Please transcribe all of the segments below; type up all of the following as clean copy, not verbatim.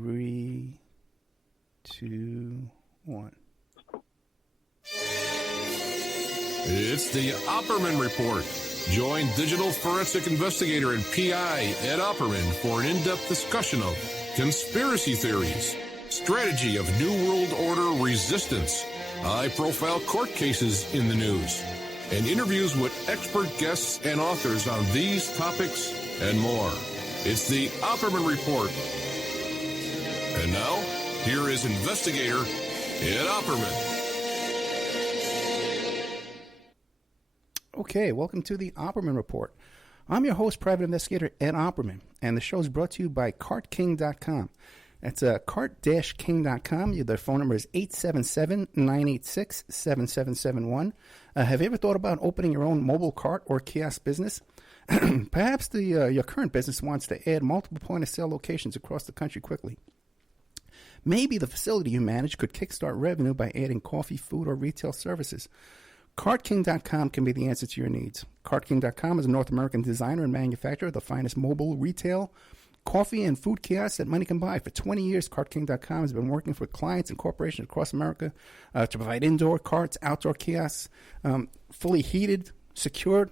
3, 2, 1. It's the Opperman Report. Join digital forensic investigator and PI Ed Opperman for an in-depth discussion of conspiracy theories, strategy of New World Order resistance, high-profile court cases in the news, and interviews with expert guests and authors on these topics and more. It's the Opperman Report. And now, here is investigator Ed Opperman. Okay, welcome to the Opperman Report. I'm your host, Private Investigator Ed Opperman, and the show is brought to you by CartKing.com. That's cart-king.com. Their phone number is 877-986-7771. Have you ever thought about opening your own mobile cart or kiosk business? Perhaps your current business wants to add multiple point-of-sale locations across the country quickly. Maybe the facility you manage could kickstart revenue by adding coffee, food, or retail services. CartKing.com can be the answer to your needs. CartKing.com is a North American designer and manufacturer of the finest mobile, retail, coffee, and food kiosks that money can buy. For 20 years, CartKing.com has been working for clients and corporations across America to provide indoor carts, outdoor kiosks, fully heated, secured,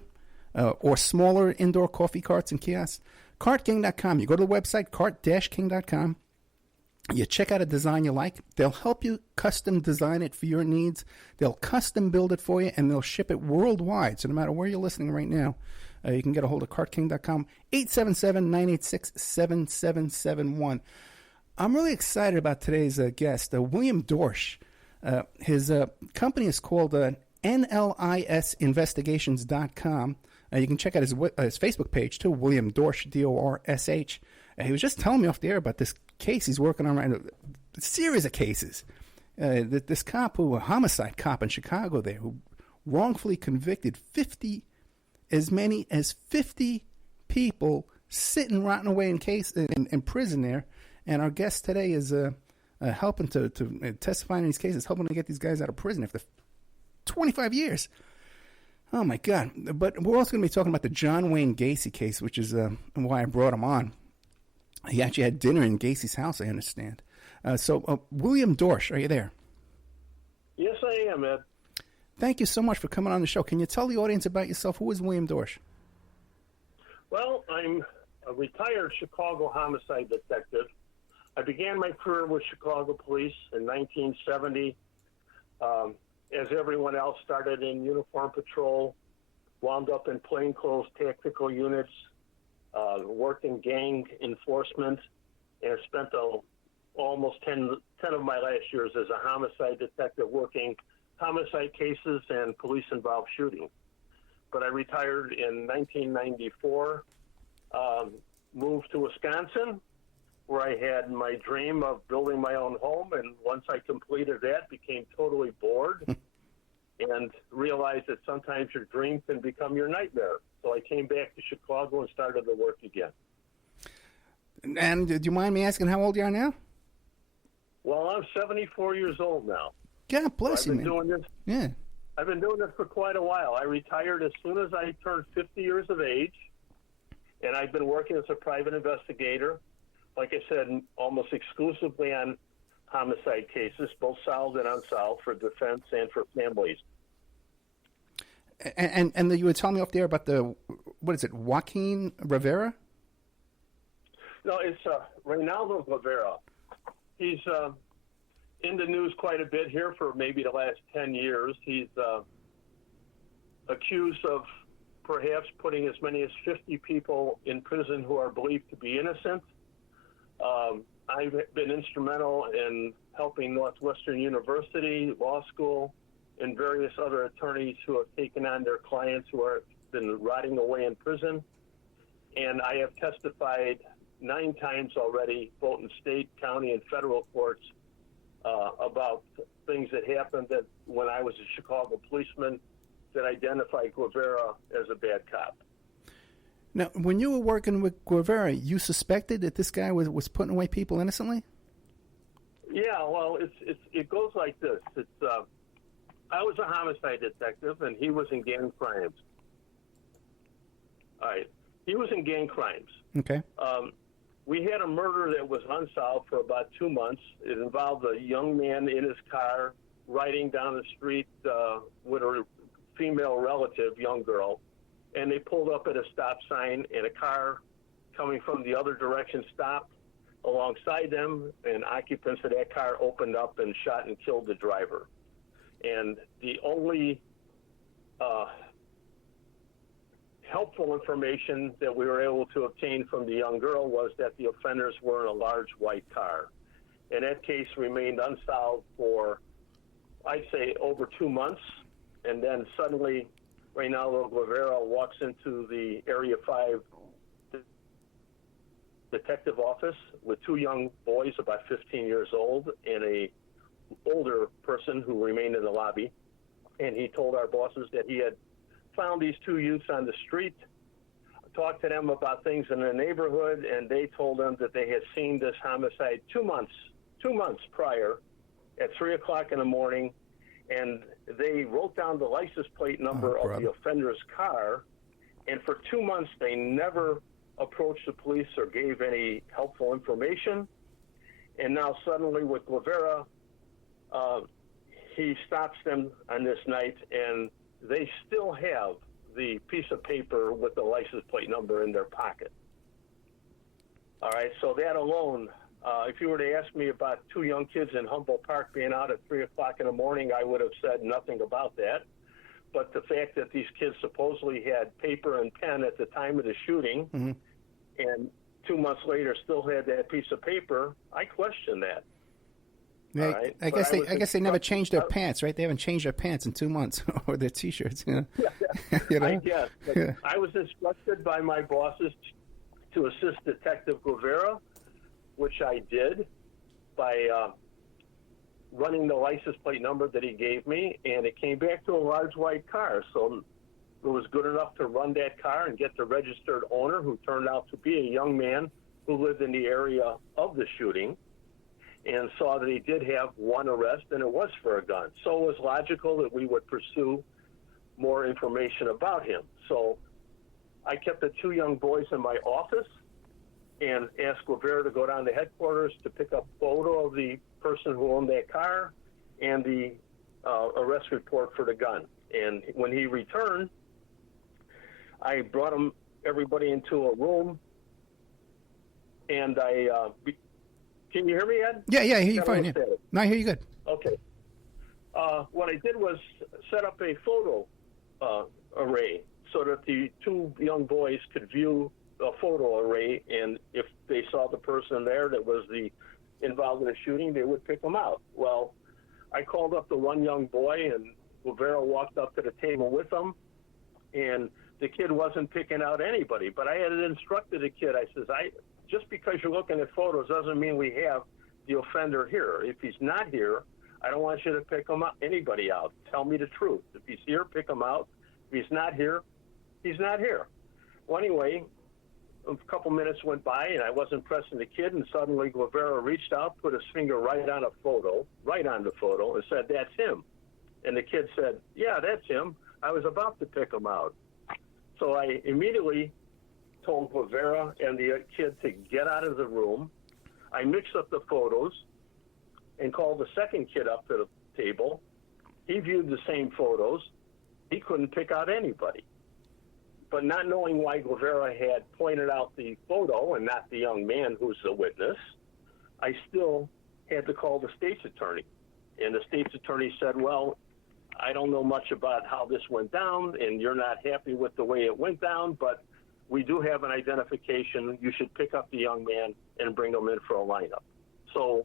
or smaller indoor coffee carts and kiosks. CartKing.com. You go to the website, cart-king.com. You check out a design you like. They'll help you custom design it for your needs. They'll custom build it for you, and they'll ship it worldwide. So no matter where you're listening right now, you can get a hold of CartKing.com, 877-986-7771. I'm really excited about today's guest, William Dorsch. His company is called NLISinvestigations.com. You can check out his Facebook page, too, William Dorsch, D-O-R-S-H. He was just telling me off the air about this case he's working on right now, a series of cases. This cop, a homicide cop in Chicago there, who wrongfully convicted as many as 50 people sitting rotting away in prison there. And our guest today is helping to testify in these cases, helping to get these guys out of prison after 25 years. Oh, my God. But we're also going to be talking about the John Wayne Gacey case, which is why I brought him on. He actually had dinner in Gacey's house, I understand. So, William Dorsch, are you there? Yes, I am, Ed. Thank you so much for coming on the show. Can you tell the audience about yourself? Who is William Dorsch? Well, I'm a retired Chicago homicide detective. I began my career with Chicago Police in 1970. As everyone else, started in uniform patrol, wound up in plainclothes tactical units, worked in gang enforcement, and spent almost 10 of my last years as a homicide detective working homicide cases and police-involved shooting. But I retired in 1994, moved to Wisconsin, where I had my dream of building my own home, and once I completed that, became totally bored and realized that sometimes your dream can become your nightmare. So I came back to Chicago and started to work again. And do you mind me asking how old you are now? Well, I'm 74 years old now. God bless you, man. I've been doing this for quite a while. I retired as soon as I turned 50 years of age, and I've been working as a private investigator, like I said, almost exclusively on homicide cases, both solved and unsolved, for defense and for families. And you were telling me off there about what is it, Joaquin Rivera? No, it's Reynaldo Rivera. He's in the news quite a bit here for maybe the last 10 years. He's accused of perhaps putting as many as 50 people in prison who are believed to be innocent. I've been instrumental in helping Northwestern University, law school, and various other attorneys who have taken on their clients who have been rotting away in prison. And I have testified 9 times already, both in state, county, and federal courts, about things that happened that when I was a Chicago policeman that identified Guevara as a bad cop. Now, when you were working with Guevara, you suspected that this guy was putting away people innocently? Yeah, well, it goes like this. I was a homicide detective, and he was in gang crimes. All right. He was in gang crimes. Okay. we had a murder that was unsolved for about 2 months. It involved a young man in his car riding down the street with a female relative, young girl, and they pulled up at a stop sign, and a car coming from the other direction stopped alongside them, and occupants of that car opened up and shot and killed the driver. And the only helpful information that we were able to obtain from the young girl was that the offenders were in a large white car. And that case remained unsolved for, I'd say, over 2 months. And then suddenly, Reynaldo Guevara walks into the Area 5 detective office with 2 young boys, about 15 years old, and a older person who remained in the lobby. And he told our bosses that he had found these 2 youths on the street, talked to them about things in the neighborhood, and they told them that they had seen this homicide 2 months prior at 3 o'clock in the morning, and they wrote down the license plate number of the offender's car, and for 2 months they never approached the police or gave any helpful information. And now suddenly with Guevara, he stops them on this night, and they still have the piece of paper with the license plate number in their pocket. All right, so that alone, if you were to ask me about 2 young kids in Humboldt Park being out at 3 o'clock in the morning, I would have said nothing about that. But the fact that these kids supposedly had paper and pen at the time of the shooting, and 2 months later still had that piece of paper, I question that. Yeah, right? I guess they never changed their pants, right? They haven't changed their pants in 2 months, or their T-shirts. You know? You know? I guess. I was instructed by my bosses to assist Detective Guevara, which I did by running the license plate number that he gave me, and it came back to a large white car. So it was good enough to run that car and get the registered owner, who turned out to be a young man who lived in the area of the shooting, and saw that he did have 1 arrest, and it was for a gun. So it was logical that we would pursue more information about him. So I kept the 2 young boys in my office and asked Guevara to go down to headquarters to pick up a photo of the person who owned that car and the arrest report for the gun. And when he returned, I brought everybody into a room, and can you hear me, Ed? Yeah, I hear you fine. Yeah. No, I hear you good. Okay. What I did was set up a photo array so that the 2 young boys could view a photo array, and if they saw the person there that was involved in the shooting, they would pick them out. Well, I called up the 1 young boy, and Guevara walked up to the table with him, and the kid wasn't picking out anybody. But I had instructed the kid, I says, just because you're looking at photos doesn't mean we have the offender here. If he's not here, I don't want you to pick anybody out. Tell me the truth. If he's here, pick him out. If he's not here, he's not here. Well, anyway, a couple minutes went by, and I wasn't pressing the kid, and suddenly Guevara reached out, put his finger right on the photo, and said, "That's him." And the kid said, "Yeah, that's him. I was about to pick him out." So I immediately told Guevara and the kid to get out of the room. I mixed up the photos and called the second kid up to the table. He viewed the same photos. He couldn't pick out anybody. But not knowing why Guevara had pointed out the photo and not the young man who's the witness, I still had to call the state's attorney. And the state's attorney said, "Well, I don't know much about how this went down, and you're not happy with the way it went down, but we do have an identification. You should pick up the young man and bring him in for a lineup." So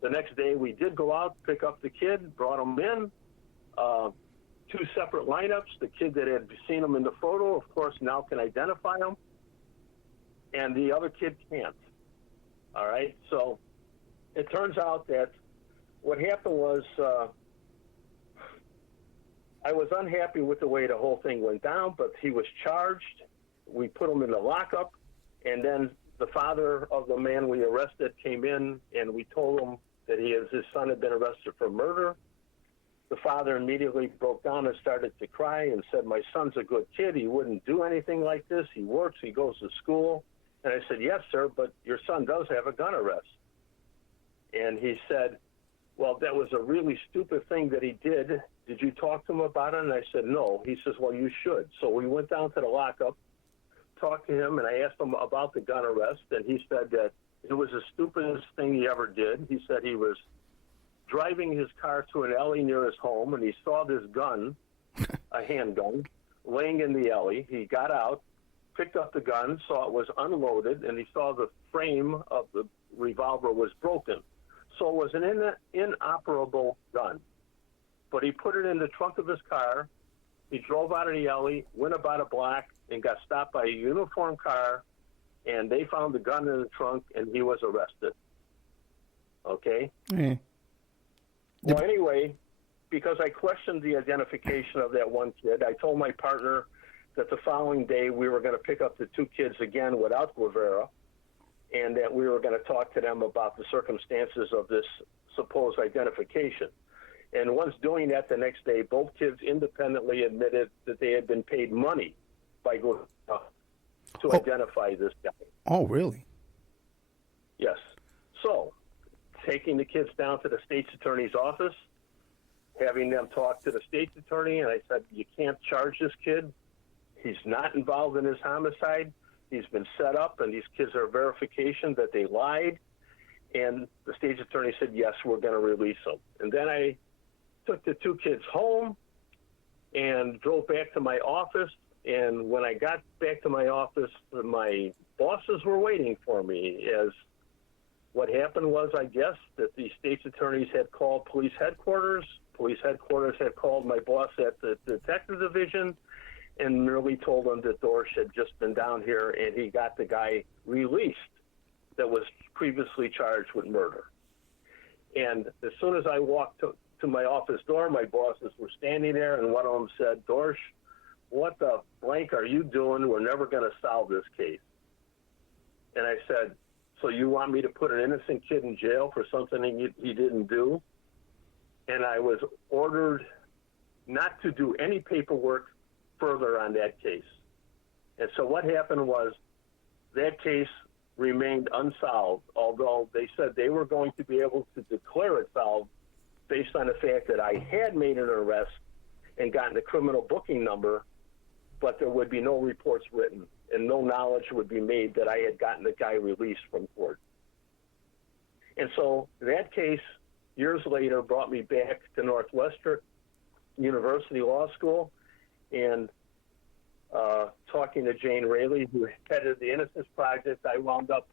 the next day we did go out, pick up the kid, brought him in, 2 separate lineups. The kid that had seen him in the photo, of course, now can identify him, and the other kid can't. All right, so it turns out that what happened was I was unhappy with the way the whole thing went down, but he was charged. We put him in the lockup, and then the father of the man we arrested came in, and we told him that his son had been arrested for murder. The father immediately broke down and started to cry and said, "My son's a good kid. He wouldn't do anything like this. He works. He goes to school." And I said, yes, sir, but your son does have a gun arrest. And he said, well, that was a really stupid thing that he did. Did you talk to him about it? And I said, no. He says, well, you should. So we went down to the lockup, talked to him, and I asked him about the gun arrest, and he said that it was the stupidest thing he ever did. He said he was driving his car to an alley near his home, and he saw this gun, a handgun, laying in the alley. He got out, picked up the gun, saw it was unloaded, and he saw the frame of the revolver was broken. So it was an inoperable gun. But he put it in the trunk of his car. He drove out of the alley, went about a block, and got stopped by a uniformed car, and they found the gun in the trunk, and he was arrested. Okay? Mm. Well, anyway, because I questioned the identification of that one kid, I told my partner that the following day we were going to pick up the two kids again without Guevara, and that we were going to talk to them about the circumstances of this supposed identification. And once doing that the next day, both kids independently admitted that they had been paid money by Guevara to identify this guy. Oh, really? Yes. So, taking the kids down to the state's attorney's office, having them talk to the state's attorney, and I said, you can't charge this kid. He's not involved in this homicide. He's been set up, and these kids are verification that they lied. And the state's attorney said, yes, we're going to release them. And then I took the two kids home and drove back to my office. And when I got back to my office, my bosses were waiting for me. As what happened was, I guess, that the state's attorneys had called police headquarters. Police headquarters had called my boss at the detective division and merely told him that Dorsch had just been down here and he got the guy released that was previously charged with murder. And as soon as I walked to my office door, my bosses were standing there, and one of them said, Dorsch, what the blank are you doing? We're never going to solve this case. And I said, so you want me to put an innocent kid in jail for something he didn't do? And I was ordered not to do any paperwork further on that case. And so what happened was that case remained unsolved, although they said they were going to be able to declare it solved based on the fact that I had made an arrest and gotten a criminal booking number, but there would be no reports written and no knowledge would be made that I had gotten the guy released from court. And so that case, years later, brought me back to Northwestern University Law School, and talking to Jane Raley, who headed the Innocence Project, I wound up,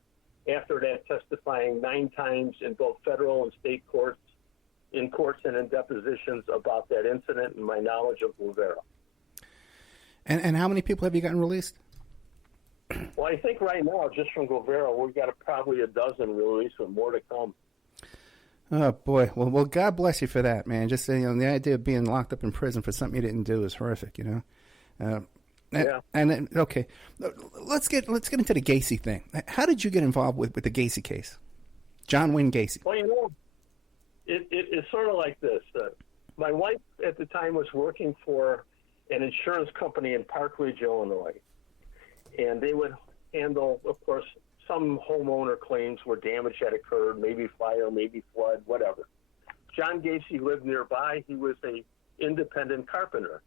after that, testifying 9 times in both federal and state courts, in courts and in depositions about that incident and my knowledge of Guevara. And how many people have you gotten released? Well, I think right now, just from Guevara, we've got probably a dozen released with more to come. Oh, boy. Well, God bless you for that, man. Just, the idea of being locked up in prison for something you didn't do is horrific, Yeah. And okay, let's get into the Gacey thing. How did you get involved with the Gacey case? John Wayne Gacey. Well, it's sort of like this. My wife at the time was working for an insurance company in Park Ridge, Illinois, and they would handle, of course, some homeowner claims where damage had occurred, maybe fire, maybe flood, whatever. John Gacey lived nearby. He was an independent contractor.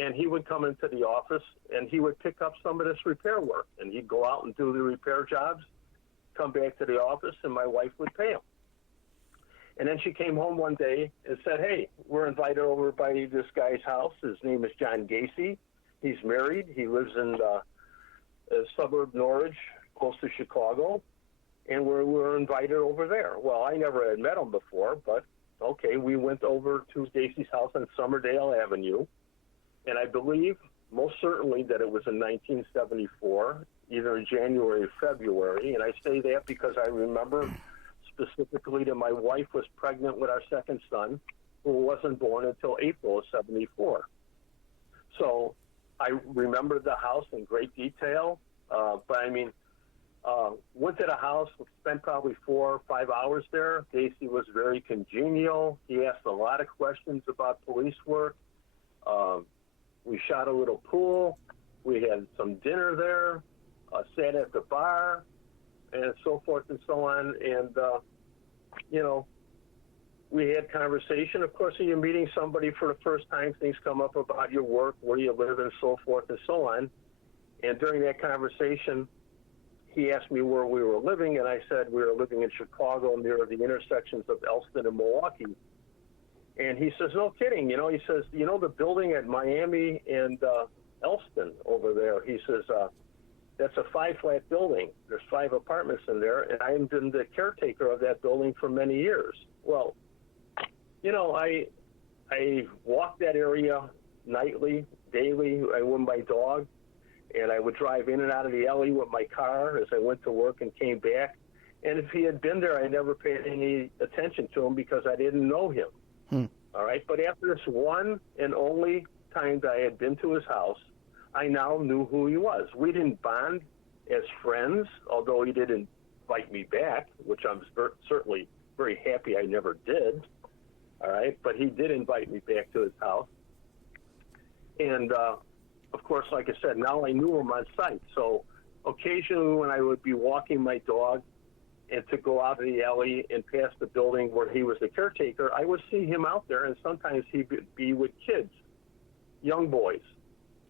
And he would come into the office, and he would pick up some of this repair work. And he'd go out and do the repair jobs, come back to the office, and my wife would pay him. And then she came home one day and said, hey, we're invited over by this guy's house. His name is John Gacey. He's married. He lives in a suburb Norwich, close to Chicago. And we're invited over there. Well, I never had met him before, but okay, we went over to Gacey's house on Somerdale Avenue. And I believe most certainly that it was in 1974, either in January or February. And I say that because I remember specifically that my wife was pregnant with our second son, who wasn't born until April of 74. So I remember the house in great detail. Went to the house, spent probably 4 or 5 hours there. Gacey was very congenial. He asked a lot of questions about police work. We shot a little pool. We had some dinner there. sat at the bar, and so forth and so on. And, we had conversation. Of course, when you're meeting somebody for the first time, things come up about your work, where you live, and so forth and so on. And during that conversation, he asked me where we were living, and I said we were living in Chicago near the intersections of Elston and Milwaukee. And he says, no kidding. He says, the building at Miami and Elston over there, he says, that's a 5-flat building. There's 5 apartments in there, and I've been the caretaker of that building for many years. Well, I walked that area nightly, daily. I went my dog, and I would drive in and out of the alley with my car as I went to work and came back. And if he had been there, I never paid any attention to him because I didn't know him. All right? But after this one and only time that I had been to his house, I now knew who he was. We didn't bond as friends, although he did invite me back, which I'm certainly very happy I never did. All right? But he did invite me back to his house. And, of course, like I said, now I knew him on sight. So occasionally when I would be walking my dog and to go out of the alley and past the building where he was the caretaker, I would see him out there, and sometimes he would be with kids, young boys.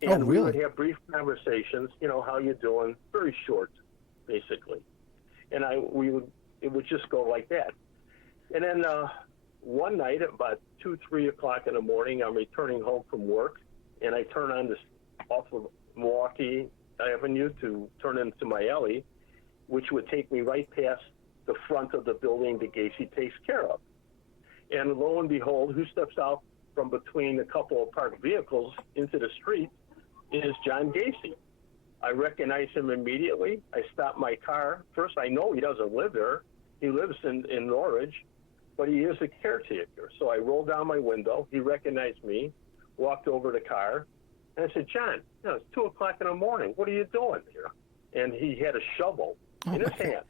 And really? We would have brief conversations, how you doing, very short, basically. And it would just go like that. And then one night at about 2, 3 o'clock in the morning, I'm returning home from work, and I turn on this off of Milwaukee Avenue to turn into my alley, which would take me right past the front of the building that Gacey takes care of. And lo and behold, who steps out from between a couple of parked vehicles into the street is John Gacey. I recognize him immediately. I stop my car. First, I know he doesn't live there. He lives in Norridge, but he is a caretaker. So I rolled down my window. He recognized me, walked over the car, and I said, John, it's 2 o'clock in the morning. What are you doing here? And he had a shovel in his hand.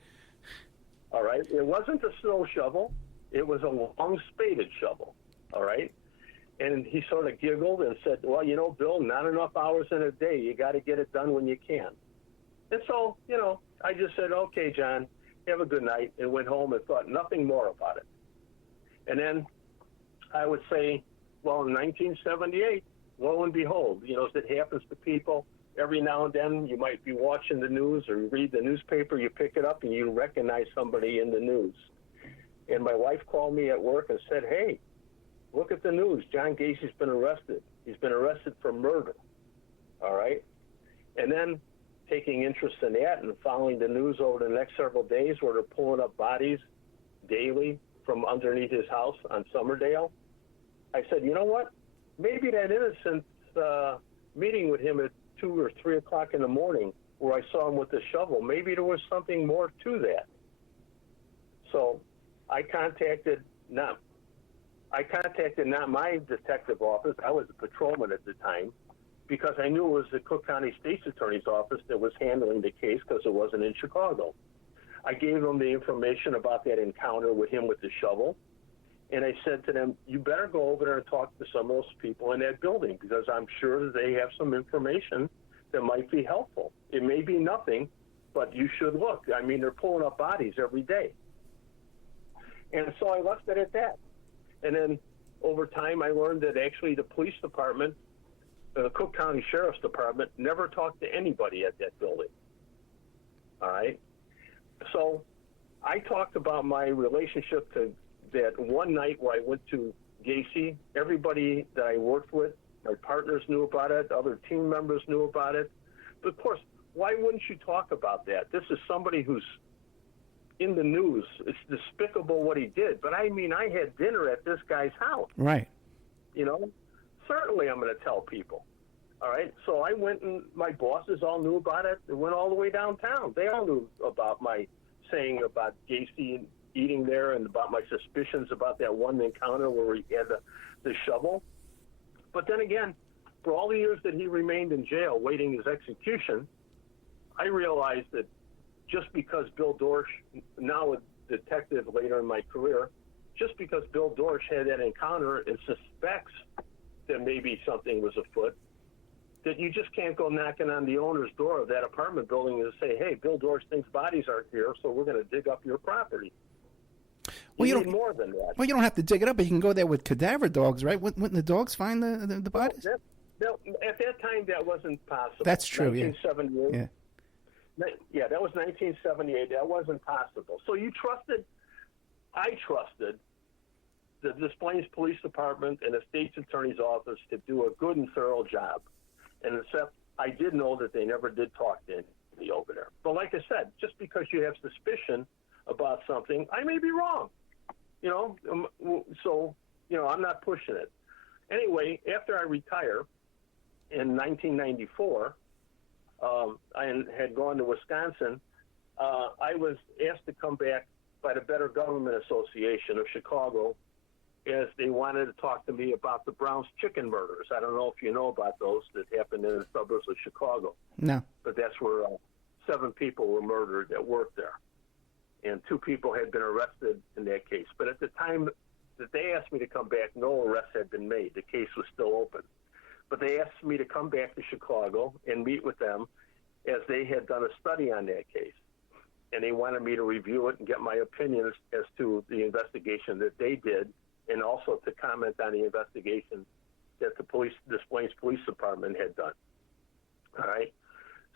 All right? It wasn't a snow shovel. It was a long spaded shovel. All right? And he sort of giggled and said, well, Bill, not enough hours in a day. You got to get it done when you can. And so, I just said, okay, John, have a good night, and went home and thought nothing more about it. And then I would say, well, in 1978, lo and behold, as it happens to people, every now and then you might be watching the news or read the newspaper, you pick it up and you recognize somebody in the news. And my wife called me at work and said, hey, look at the news. John Gacey's been arrested. He's been arrested for murder. All right? And then taking interest in that and following the news over the next several days where they're pulling up bodies daily from underneath his house on Summerdale, I said, you know what? Maybe that innocent meeting with him at 2 or 3 o'clock in the morning where I saw him with the shovel, maybe there was something more to that. So I contacted not my detective office. I was a patrolman at the time because I knew it was the Cook County State's Attorney's Office that was handling the case because it wasn't in Chicago. I gave them the information about that encounter with him with the shovel, and I said to them, you better go over there and talk to some of those people in that building because I'm sure that they have some information that might be helpful. It may be nothing, but you should look. I mean, they're pulling up bodies every day. And so I left it at that. And then over time, I learned that actually the police department, the Cook County Sheriff's Department, never talked to anybody at that building. All right? So I talked about my relationship to that one night where I went to Gacey. Everybody that I worked with, my partners knew about it, other team members knew about it. But of course, why wouldn't you talk about that? This is somebody who's in the news. It's despicable what he did. But I mean, I had dinner at this guy's house. Right. Certainly I'm going to tell people. All right. So I went, and my bosses all knew about it. It went all the way downtown. They all knew about my saying about Gacey eating there and about my suspicions about that one encounter where he had the shovel. But then again, for all the years that he remained in jail waiting his execution, I realized that just because Bill Dorsch, now a detective later in my career, just because Bill Dorsch had that encounter and suspects that maybe something was afoot, that you just can't go knocking on the owner's door of that apartment building and say, hey, Bill Dorsch thinks bodies aren't here, so we're going to dig up your property. You need more than that. Well, you don't have to dig it up, but you can go there with cadaver dogs, right? Wouldn't the dogs find the bodies? No, at that time, that wasn't possible. That's true, 1978. Yeah. Yeah, that was 1978. That wasn't possible. So I trusted the Des Plaines Police Department and the state's attorney's office to do a good and thorough job. And except I did know that they never did talk to anybody over there. But like I said, just because you have suspicion about something, I may be wrong. So, I'm not pushing it. Anyway, after I retire in 1994, I had gone to Wisconsin. I was asked to come back by the Better Government Association of Chicago, as they wanted to talk to me about the Brown's chicken murders. I don't know if you know about those that happened in the suburbs of Chicago. No. But that's where 7 people were murdered that worked there. And 2 people had been arrested in that case. But at the time that they asked me to come back, no arrests had been made. The case was still open. But they asked me to come back to Chicago and meet with them, as they had done a study on that case. And they wanted me to review it and get my opinions as to the investigation that they did, and also to comment on the investigation that the Des Plaines Police Department had done. All right?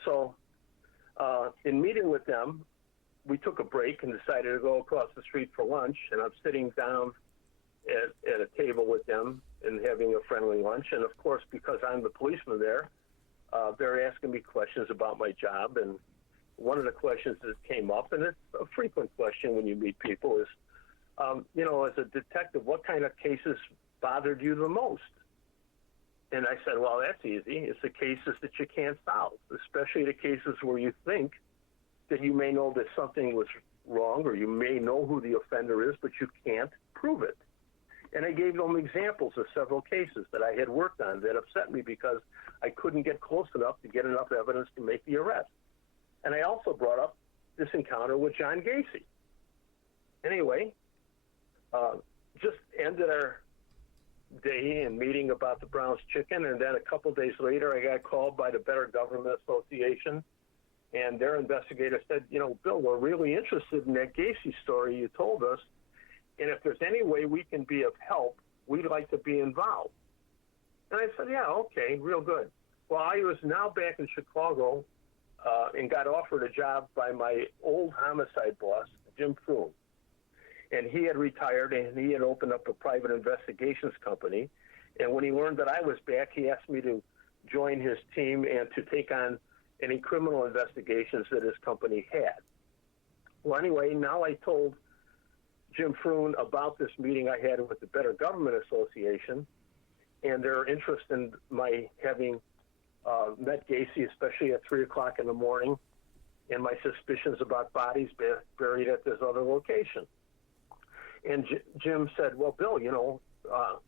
So in meeting with them, we took a break and decided to go across the street for lunch, and I'm sitting down at a table with them and having a friendly lunch. And, of course, because I'm the policeman there, they're asking me questions about my job. And one of the questions that came up, and it's a frequent question when you meet people, is, as a detective, what kind of cases bothered you the most? And I said, well, that's easy. It's the cases that you can't solve, especially the cases where you think that you may know that something was wrong, or you may know who the offender is, but you can't prove it. And I gave them examples of several cases that I had worked on that upset me because I couldn't get close enough to get enough evidence to make the arrest. And I also brought up this encounter with John Gacey. Anyway, just ended our day and meeting about the Brown's chicken, and then a couple days later I got called by the Better Government Association, and their investigator said, Bill, we're really interested in that Gacey story you told us, and if there's any way we can be of help, we'd like to be involved. And I said, yeah, okay, real good. Well, I was now back in Chicago and got offered a job by my old homicide boss, Jim Froon. And he had retired, and he had opened up a private investigations company. And when he learned that I was back, he asked me to join his team and to take on any criminal investigations that his company had. Well, anyway, now I told Jim Froon about this meeting I had with the Better Government Association and their interest in my having met Gacey, especially at 3 o'clock in the morning, and my suspicions about bodies buried at this other location. And Jim said, well, Bill,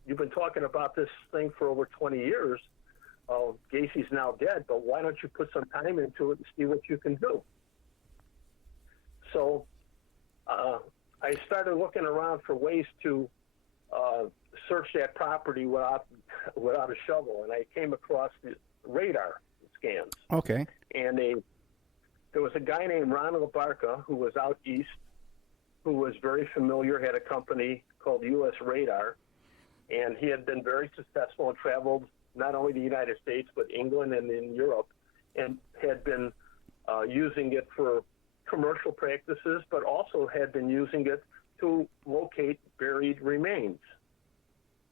you've been talking about this thing for over 20 years. Gacey's now dead, but why don't you put some time into it and see what you can do? So I started looking around for ways to search that property without a shovel, and I came across the radar scans. Okay. And there was a guy named Ronald Barca who was out east, who was very familiar, had a company called U.S. Radar, and he had been very successful and traveled not only the United States, but England and in Europe, and had been using it for commercial practices, but also had been using it to locate buried remains.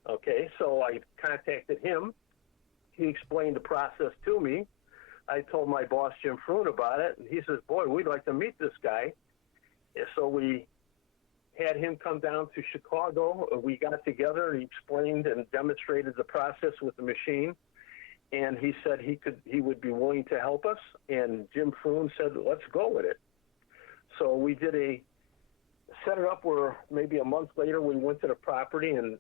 Okay, so I contacted him. He explained the process to me. I told my boss, Jim Froon, about it, and he says, boy, we'd like to meet this guy. And so we had him come down to Chicago. We got together, and he explained and demonstrated the process with the machine. And he said he would be willing to help us. And Jim Froon said, let's go with it. So we set it up where maybe a month later we went to the property, and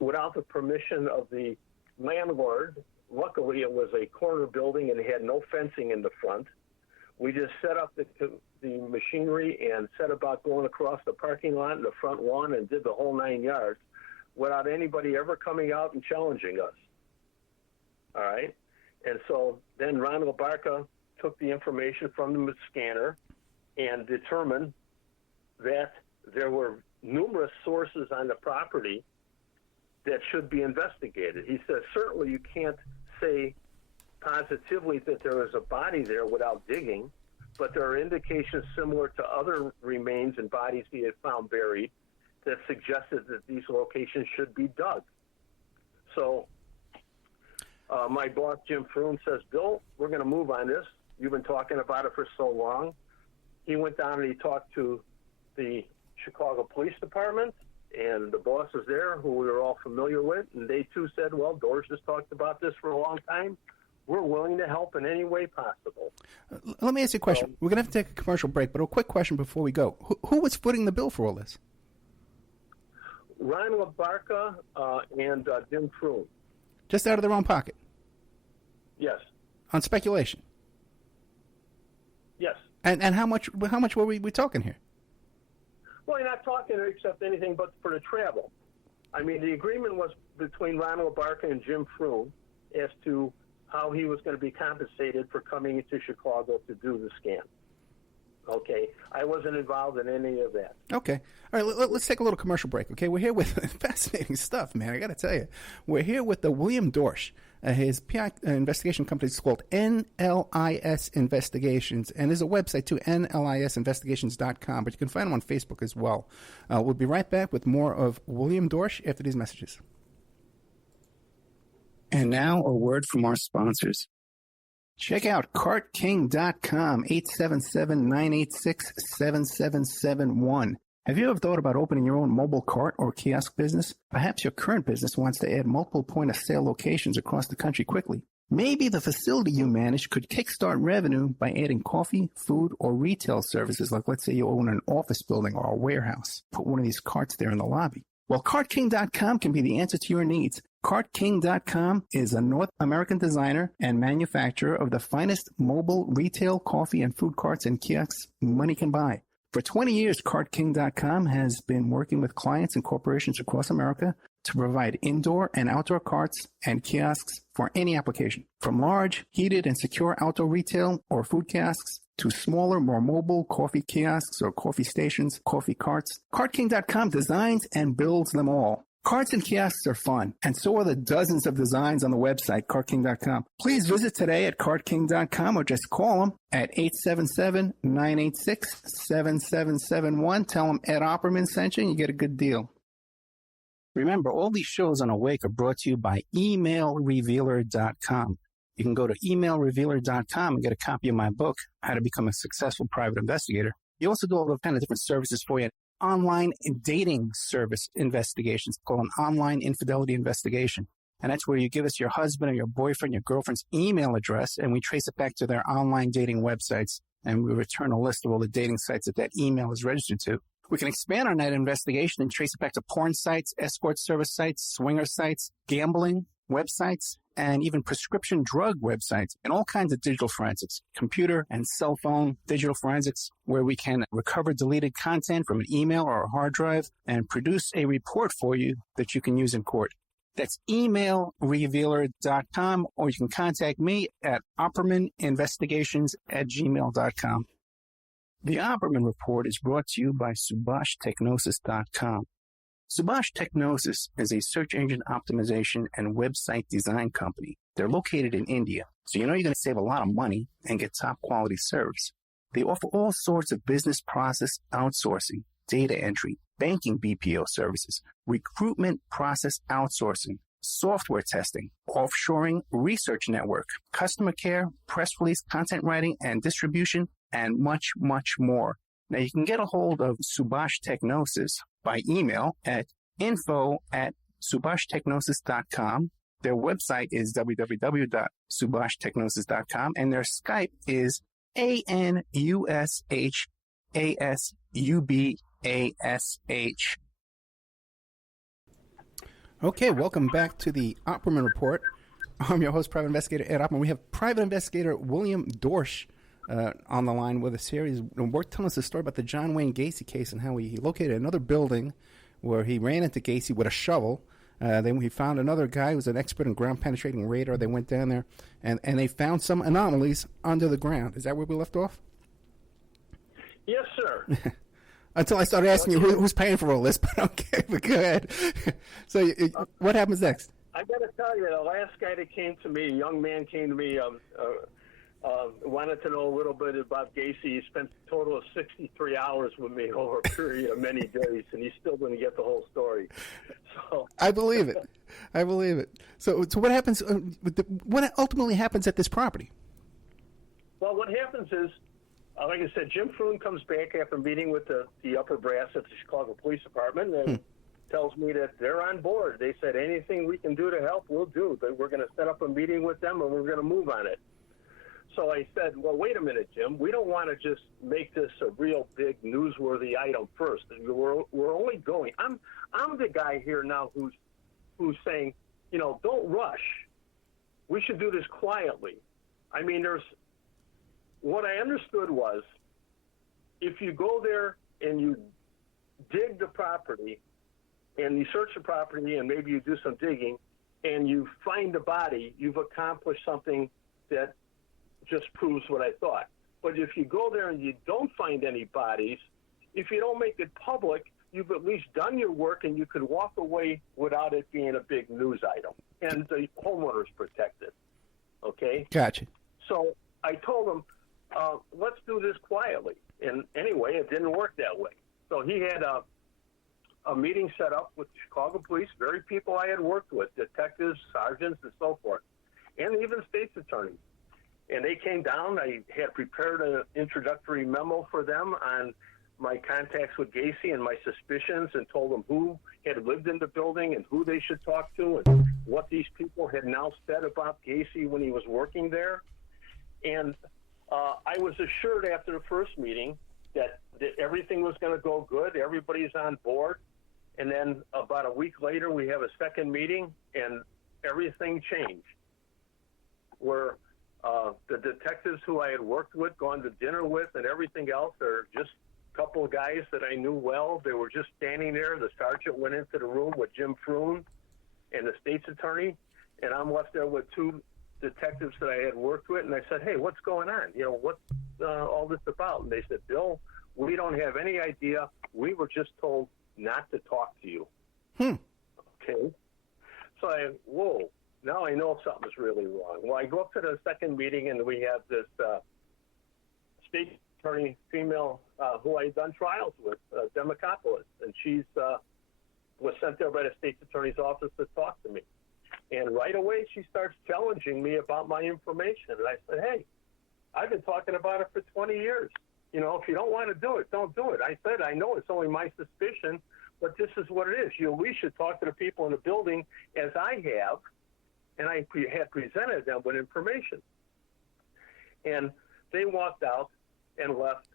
without the permission of the landlord, luckily it was a corner building and it had no fencing in the front. We just set up the machinery and set about going across the parking lot and the front lawn and did the whole 9 yards without anybody ever coming out and challenging us. All right? And so then Ronald Barca took the information from the scanner and determined that there were numerous sources on the property that should be investigated. He says, certainly you can't say positively that there was a body there without digging, but there are indications similar to other remains and bodies he had found buried that suggested that these locations should be dug. So my boss, Jim Froome, says, Bill, we're going to move on this. You've been talking about it for so long. He went down and he talked to the Chicago Police Department, and the bosses there, who we were all familiar with, and they too said, well, Dorsch has talked about this for a long time. We're willing to help in any way possible. Let me ask you a question. We're going to have to take a commercial break, but a quick question before we go. Who was footing the bill for all this? Ron LaBarca and Jim Froome. Just out of their own pocket? Yes. On speculation? Yes. And how much were we talking here? Well, you're not talking except anything but for the travel. I mean, the agreement was between Ron LaBarca and Jim Froome as to how he was going to be compensated for coming into Chicago to do the scan. Okay, I wasn't involved in any of that. Okay. All right, let's take a little commercial break, okay? We're here with fascinating stuff, man. I got to tell you. We're here with the William Dorsch. His PI investigation company is called NLIS Investigations, and there's a website, too, nlisinvestigations.com, but you can find him on Facebook as well. We'll be right back with more of William Dorsch after these messages. And now a word from our sponsors. Check out CartKing.com, 877-986-7771. Have you ever thought about opening your own mobile cart or kiosk business? Perhaps your current business wants to add multiple point-of-sale locations across the country quickly. Maybe the facility you manage could kickstart revenue by adding coffee, food, or retail services, like let's say you own an office building or a warehouse. Put one of these carts there in the lobby. Well, CartKing.com can be the answer to your needs. CartKing.com is a North American designer and manufacturer of the finest mobile retail coffee and food carts and kiosks money can buy. For 20 years, CartKing.com has been working with clients and corporations across America to provide indoor and outdoor carts and kiosks for any application. From large, heated, and secure outdoor retail or food kiosks to smaller, more mobile coffee kiosks or coffee stations, coffee carts, CartKing.com designs and builds them all. Carts and kiosks are fun, and so are the dozens of designs on the website, CartKing.com. Please visit today at CartKing.com or just call them at 877-986-7771. Tell them Ed Opperman sent you and you get a good deal. Remember, all these shows on Awake are brought to you by emailrevealer.com. You can go to emailrevealer.com and get a copy of my book, How to Become a Successful Private Investigator. You also do all the kind of different services for you. Online dating service investigations called an online infidelity investigation. And that's where you give us your husband or your boyfriend, your girlfriend's email address, and we trace it back to their online dating websites, and we return a list of all the dating sites that email is registered to. We can expand on that investigation and trace it back to porn sites, escort service sites, swinger sites, gambling websites, and even prescription drug websites, and all kinds of digital forensics, computer and cell phone digital forensics, where we can recover deleted content from an email or a hard drive and produce a report for you that you can use in court. That's emailrevealer.com, or you can contact me at oppermaninvestigations@gmail.com. The Opperman Report is brought to you by SubhashTechnosis.com. Subash Technosis is a search engine optimization and website design company. They're located in India, so you know you're going to save a lot of money and get top quality service. They offer all sorts of business process outsourcing, data entry, banking BPO services, recruitment process outsourcing, software testing, offshoring, research network, customer care, press release, content writing and distribution, and much, much more. Now, you can get a hold of Subash Technosis by email at info@subhashtechnosis.com. Their website is www.subhashtechnosis.com, and their Skype is ANUSHASUBASH. Okay, welcome back to the Opperman Report. I'm your host, Private Investigator Ed Opperman. We have Private Investigator William Dorsch on the line with us here. We're telling us a story about the John Wayne Gacey case and how he located another building where he ran into Gacey with a shovel We found another guy who was an expert in ground penetrating radar. They went down there, and they found some anomalies under the ground. Is that where we left off? Yes, sir. Until I started asking you who's paying for all this, but okay, but go ahead. So what happens next? I got to tell you, the last guy that came to me, a young man came to me, wanted to know a little bit about Gacey. He spent a total of 63 hours with me over a period of many days, and he still didn't get the whole story. So I believe it. I believe it. So what happens? What ultimately happens at this property? Well, what happens is, like I said, Jim Froon comes back after meeting with the upper brass at the Chicago Police Department and tells me that they're on board. They said anything we can do to help, we'll do. But we're going to set up a meeting with them and we're going to move on it. So I said, well, wait a minute, Jim. We don't want to just make this a real big newsworthy item first. We're only going. I'm the guy here now who's saying, don't rush. We should do this quietly. I mean, what I understood was if you go there and you dig the property and you search the property and maybe you do some digging and you find the body, you've accomplished something that just proves what I thought. But if you go there and you don't find any bodies, if you don't make it public, you've at least done your work and you could walk away without it being a big news item. And the homeowner's protected. Okay? Gotcha. So I told him, let's do this quietly. And anyway, it didn't work that way. So he had a meeting set up with the Chicago police, very people I had worked with, detectives, sergeants, and so forth, and even state's attorneys. And they came down. I had prepared an introductory memo for them on my contacts with Gacey and my suspicions, and told them who had lived in the building and who they should talk to and what these people had now said about Gacey when he was working there. And I was assured after the first meeting that everything was going to go good. Everybody's on board. And then about a week later, we have a second meeting, and everything changed. Where the detectives who I had worked with, gone to dinner with, and everything else are just a couple of guys that I knew well. They were just standing there. The sergeant went into the room with Jim Froon and the state's attorney, and I'm left there with two detectives that I had worked with, and I said, hey, what's going on? What's all this about? And they said, Bill, we don't have any idea. We were just told not to talk to you. Okay. So whoa, now I know something's really wrong. Well, I go up to the second meeting, and we have this state attorney, female, who I had done trials with, Demacopoulos, and she's was sent there by the state's attorney's office to talk to me. And right away, she starts challenging me about my information. And I said, hey, I've been talking about it for 20 years. If you don't want to do it, don't do it. I said, I know it's only my suspicion, but this is what it is. We should talk to the people in the building as I have, and I had presented them with information. And they walked out and left,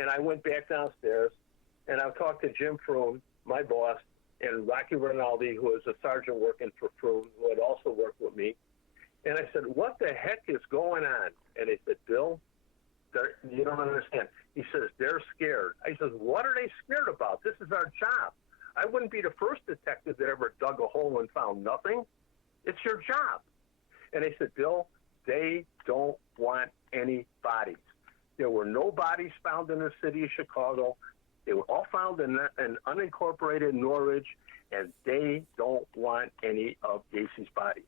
and I went back downstairs, and I talked to Jim Froon, my boss, and Rocky Rinaldi, who was a sergeant working for Froon, who had also worked with me. And I said, what the heck is going on? And they said, Bill, you don't understand. He says, they're scared. I said, what are they scared about? This is our job. I wouldn't be the first detective that ever dug a hole and found nothing. It's your job. And they said, Bill, they don't want any bodies. There were no bodies found in the city of Chicago. They were all found in unincorporated Norridge, and they don't want any of Gacey's bodies.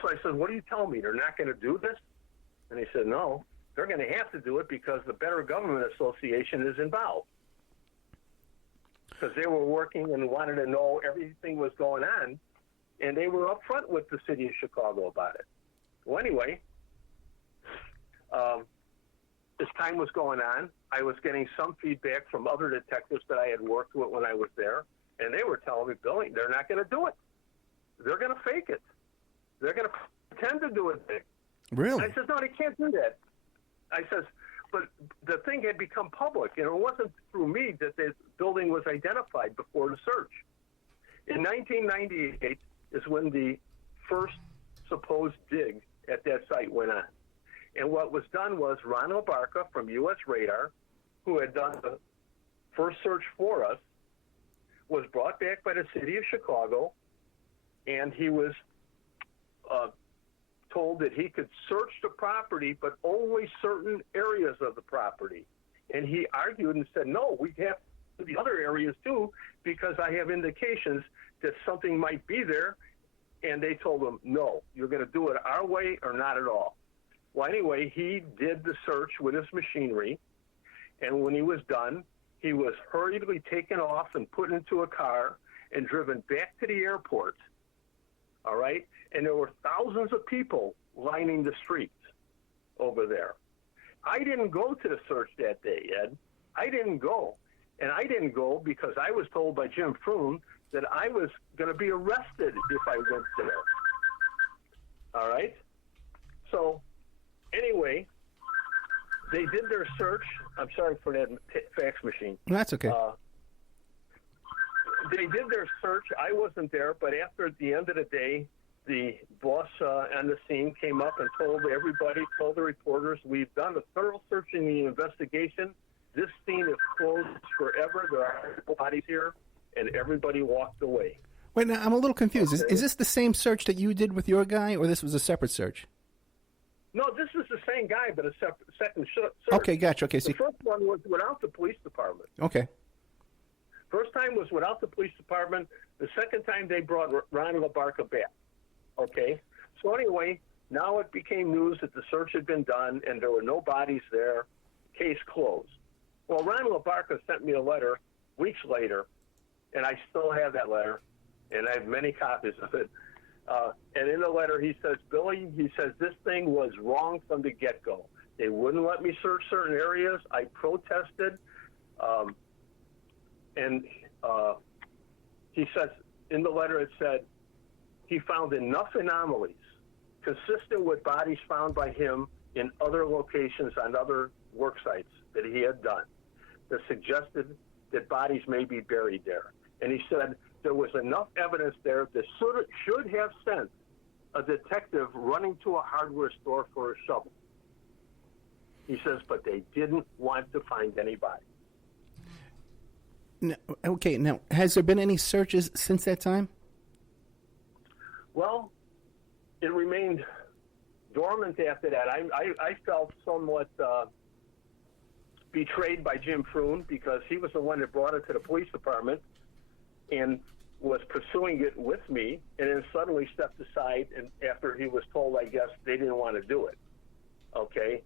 So I said, what do you tell me? They're not going to do this? And he said, no, they're going to have to do it because the Better Government Association is involved. Because they were working and wanted to know everything was going on, and they were upfront with the city of Chicago about it. Well, anyway, as time was going on, I was getting some feedback from other detectives that I had worked with when I was there, and they were telling me, Billy, they're not going to do it. They're going to fake it. They're going to pretend to do it. Really? I says, no, they can't do that. I says, but the thing had become public, and it wasn't through me that the building was identified before the search. In 1998 is when the first supposed dig at that site went on. And what was done was Ronald Barca from U.S. Radar, who had done the first search for us, was brought back by the city of Chicago and he was told that he could search the property, but only certain areas of the property. And he argued and said, no, we have the other areas too, because I have indications that something might be there. And they told him, no, you're going to do it our way or not at all. Well, anyway, he did the search with his machinery. And when he was done, he was hurriedly taken off and put into a car and driven back to the airport. All right? And there were thousands of people lining the streets over there. I didn't go to the search that day, Ed. I didn't go. And I didn't go because I was told by Jim Froon that I was going to be arrested if I went there. All right? So, anyway, they did their search. I'm sorry for that fax machine. That's okay. They did their search. I wasn't there, but after the end of the day, the boss on the scene came up and told everybody, told the reporters, we've done a thorough search in the investigation. This scene is closed forever. There are no bodies here, and everybody walked away. Wait, now I'm a little confused. Okay. Is this the same search that you did with your guy, or this was a separate search? No, this is the same guy, but a second search. Okay, gotcha. Okay, the first one was without the police department. Okay. First time was without the police department. The second time they brought Ron LaBarca back. Okay? So anyway, now it became news that the search had been done and there were no bodies there. Case closed. Well, Ron LaBarca sent me a letter weeks later, and I still have that letter, and I have many copies of it. And in the letter, he says, Billy, he says, this thing was wrong from the get-go. They wouldn't let me search certain areas. I protested. And he says, in the letter it said, he found enough anomalies consistent with bodies found by him in other locations on other work sites that he had done that suggested that bodies may be buried there. And he said there was enough evidence there that should have sent a detective running to a hardware store for a shovel. He says, but they didn't want to find anybody. Okay, now, has there been any searches since that time? Well, it remained dormant after that. I felt somewhat betrayed by Jim Froon because he was the one that brought it to the police department and was pursuing it with me, and then suddenly stepped aside and after he was told, I guess, they didn't want to do it. Okay?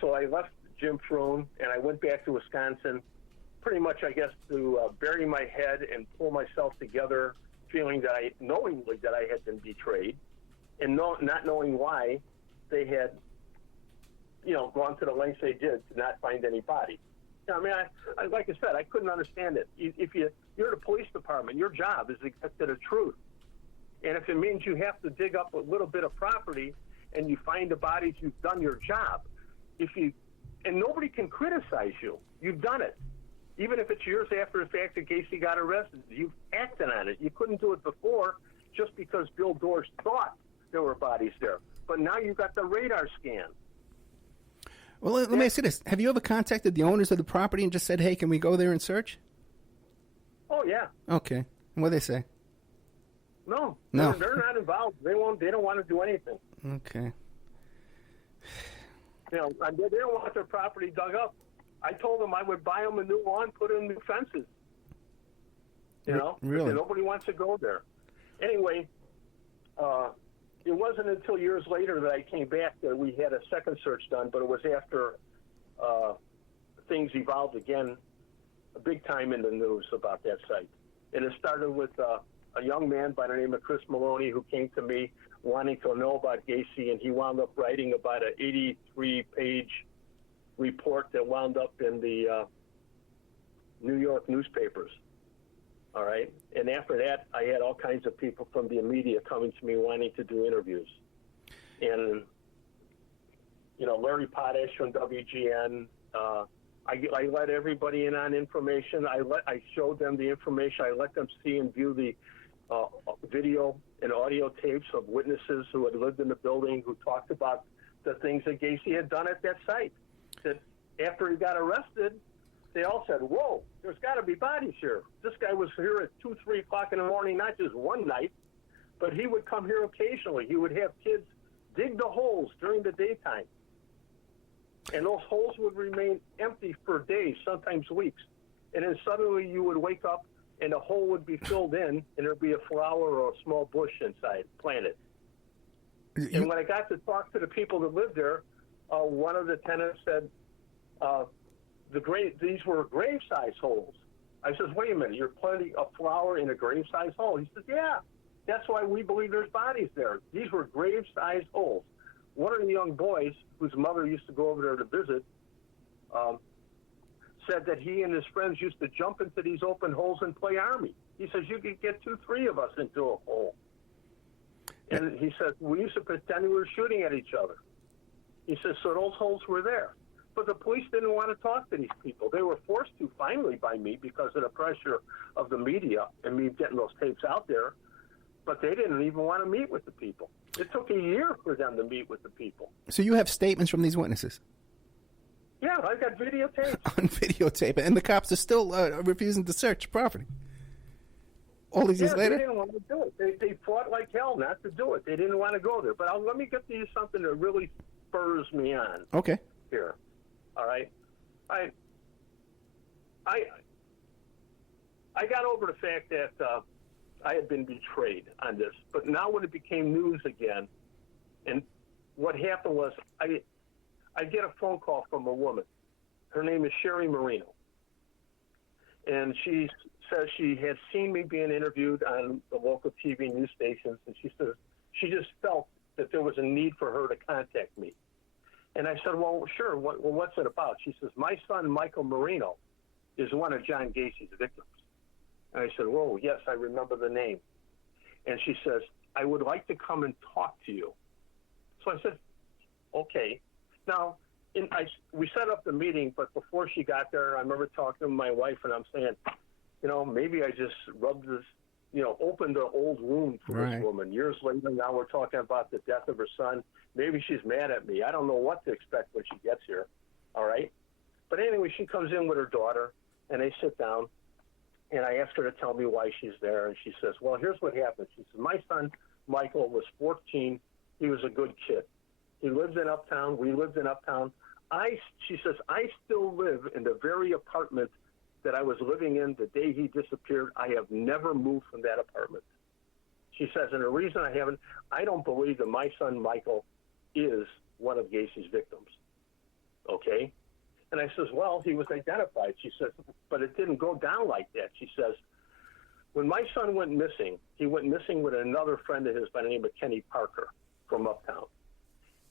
So I left Jim Froon, and I went back to Wisconsin pretty much, I guess, to bury my head and pull myself together, feeling that knowingly that I had been betrayed, and not knowing why they had, gone to the lengths they did to not find any body. I mean, I like I said, I couldn't understand it. If you're the police department, your job is to get to the truth. And if it means you have to dig up a little bit of property and you find the bodies, you've done your job. And nobody can criticize you. You've done it. Even if it's years after the fact that Gacey got arrested, you've acted on it. You couldn't do it before just because Bill Dorsch thought there were bodies there. But now you've got the radar scan. Well, let me ask you this. Have you ever contacted the owners of the property and just said, hey, can we go there and search? Oh, yeah. Okay. And what do they say? No. No. They're not involved. They don't want to do anything. Okay. They don't want their property dug up. I told them I would buy them a new lawn, put in new fences. Really? Nobody wants to go there. Anyway, it wasn't until years later that I came back that we had a second search done, but it was after things evolved again, big time in the news about that site. And it started with a young man by the name of Chris Maloney who came to me wanting to know about Gacey, and he wound up writing about an 83-page report that wound up in the New York newspapers. All right. And after that, I had all kinds of people from the media coming to me wanting to do interviews. And, Larry Potash from WGN, I let everybody in on information. I showed them the information. I let them see and view the video and audio tapes of witnesses who had lived in the building who talked about the things that Gacey had done at that site. That after he got arrested, they all said, whoa, there's got to be bodies here. This guy was here at 2, 3 o'clock in the morning, not just one night, But he would come here occasionally. He would have kids dig the holes during the daytime. And those holes would remain empty for days, sometimes weeks. And then suddenly you would wake up and the hole would be filled in and there'd be a flower or a small bush inside planted. And when I got to talk to the people that lived there, one of the tenants said, these were grave-sized holes. I says, wait a minute, you're planting a flower in a grave-sized hole? He says, yeah, that's why we believe there's bodies there. These were grave-sized holes. One of the young boys, whose mother used to go over there to visit, said that he and his friends used to jump into these open holes and play army. He says, you could get 2-3 of us into a hole. And he says, we used to pretend we were shooting at each other. He says, so those holes were there. But the police didn't want to talk to these people. They were forced to finally by me because of the pressure of the media and me getting those tapes out there. But they didn't even want to meet with the people. It took a year for them to meet with the people. So you have statements from these witnesses? Yeah, I got videotapes. On videotape. And the cops are still refusing to search property. All these years later? They didn't want to do it. They fought like hell not to do it. They didn't want to go there. But let me get to you something that really spurs me on. Okay. Here. All right. I got over the fact that I had been betrayed on this, but now when it became news again, and what happened was I get a phone call from a woman. Her name is Sherry Marino, and she says she had seen me being interviewed on the local TV news stations, and she says she just felt that there was a need for her to contact me. And I said, well, sure, what's it about? She says, my son, Michael Marino, is one of John Gacey's victims. And I said, whoa, yes, I remember the name. And she says, I would like to come and talk to you. So I said, okay. Now, we set up the meeting, but before she got there, I remember talking to my wife, and I'm saying, maybe I just rubbed this, opened the old wound for this woman. Years later, now we're talking about the death of her son. Maybe she's mad at me. I don't know what to expect when she gets here, all right? But anyway, she comes in with her daughter, and they sit down, and I ask her to tell me why she's there, and she says, well, here's what happened. She says, my son, Michael, was 14. He was a good kid. He lives in Uptown. We lived in Uptown. She says, I still live in the very apartment that I was living in the day he disappeared. I have never moved from that apartment. She says, and the reason I don't believe that my son, Michael, is one of Gacey's victims. Okay? And I says, well, he was identified. She says, but it didn't go down like that. She says, when my son went missing, he went missing with another friend of his by the name of Kenny Parker from Uptown.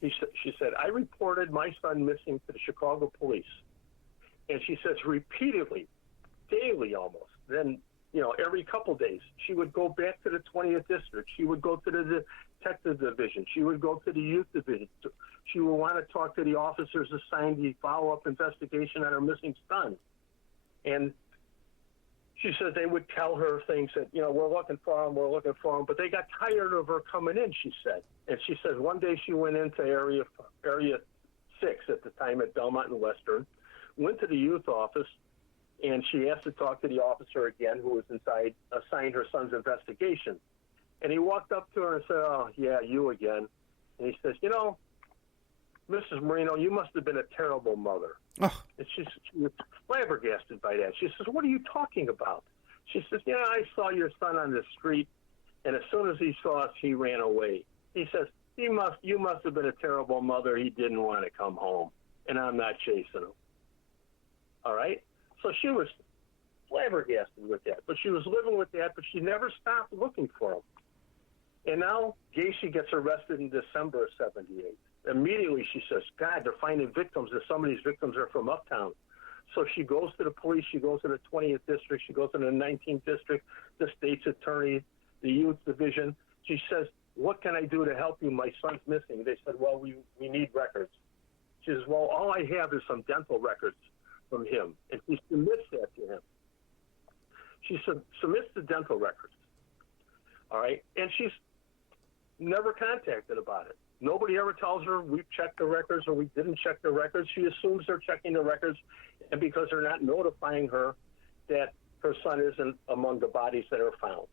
She said, I reported my son missing to the Chicago police. And she says repeatedly, daily almost, then, every couple days, she would go back to the 20th District. She would go to the Detective Division. She would go to the Youth Division. She would want to talk to the officers assigned the follow-up investigation on her missing son. And she said they would tell her things that, we're looking for him, but they got tired of her coming in, she said. And she said one day she went into Area 6 at the time at Belmont and Western, went to the youth office, and she asked to talk to the officer again who was assigned her son's investigation. And he walked up to her and said, oh, yeah, you again. And he says, Mrs. Marino, you must have been a terrible mother. Oh. And she was flabbergasted by that. She says, what are you talking about? She says, I saw your son on the street, and as soon as he saw us, he ran away. He says, you must have been a terrible mother. He didn't want to come home, and I'm not chasing him. All right? So she was flabbergasted with that. But she was living with that, but she never stopped looking for him. And now Gacey gets arrested in December of 78. Immediately she says, God, they're finding victims, and some of these victims are from Uptown. So she goes to the police, she goes to the 20th District, she goes to the 19th District, the state's attorney, the youth division. She says, what can I do to help you? My son's missing. They said, well, we need records. She says, well, all I have is some dental records from him. And she submits that to him. She submits the dental records. All right? And she's never contacted about it. Nobody ever tells her we've checked the records or we didn't check the records. She assumes they're checking the records, and because they're not notifying her that her son isn't among the bodies that are found.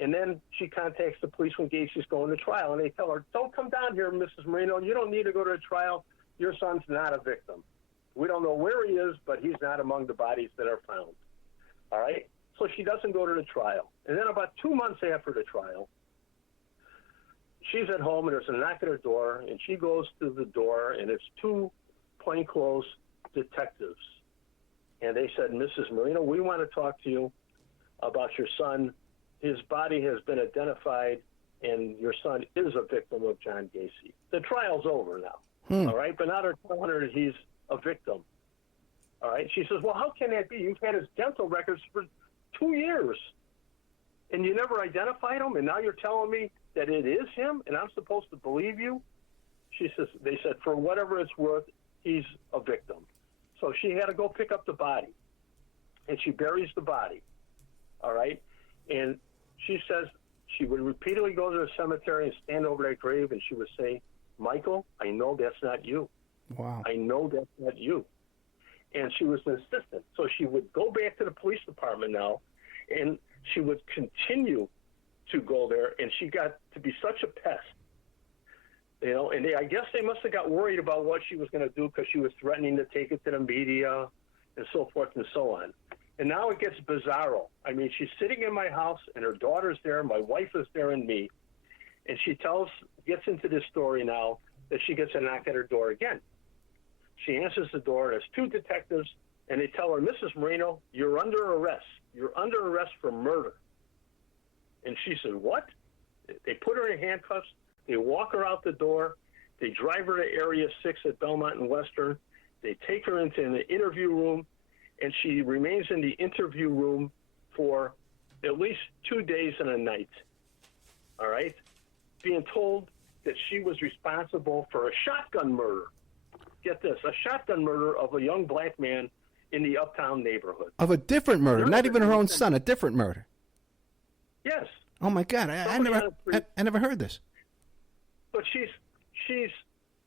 And then she contacts the police when Gacey's going to trial, and they tell her, don't come down here, Mrs. Marino. You don't need to go to a trial. Your son's not a victim. We don't know where he is, but he's not among the bodies that are found. All right? So she doesn't go to the trial. And then about 2 months after the trial, she's at home, and there's a knock at her door, and she goes to the door, and it's two plainclothes detectives. And they said, Mrs. Marino, we want to talk to you about your son. His body has been identified, and your son is a victim of John Gacey. The trial's over now, all right? But now they're telling her that he's a victim, all right? She says, well, how can that be? You've had his dental records for 2 years, and you never identified him, and now you're telling me that it is him, and I'm supposed to believe you? She says, they said, for whatever it's worth, he's a victim. So she had to go pick up the body, and she buries the body, all right? And she says she would repeatedly go to the cemetery and stand over that grave, and she would say, Michael, I know that's not you. Wow. I know that's not you. And she was insistent. So she would go back to the police department now, and she would continue to go there, and she got to be such a pest. You know, and I guess they must have got worried about what she was going to do because she was threatening to take it to the media and so forth and so on. And now it gets bizarro. I mean, she's sitting in my house, and her daughter's there, my wife is there, and me. And she gets into this story now that she gets a knock at her door again. She answers the door, and there's two detectives, and they tell her, Mrs. Marino, you're under arrest. You're under arrest for murder. And she said, what? They put her in handcuffs. They walk her out the door. They drive her to Area 6 at Belmont and Western. They take her into an interview room, and she remains in the interview room for at least 2 days and a night, all right, being told that she was responsible for a shotgun murder. Get this, a shotgun murder of a young black man in the Uptown neighborhood. Of a different murder, not even her own son, a different murder. Yes. Oh, my God, I never heard this. But she's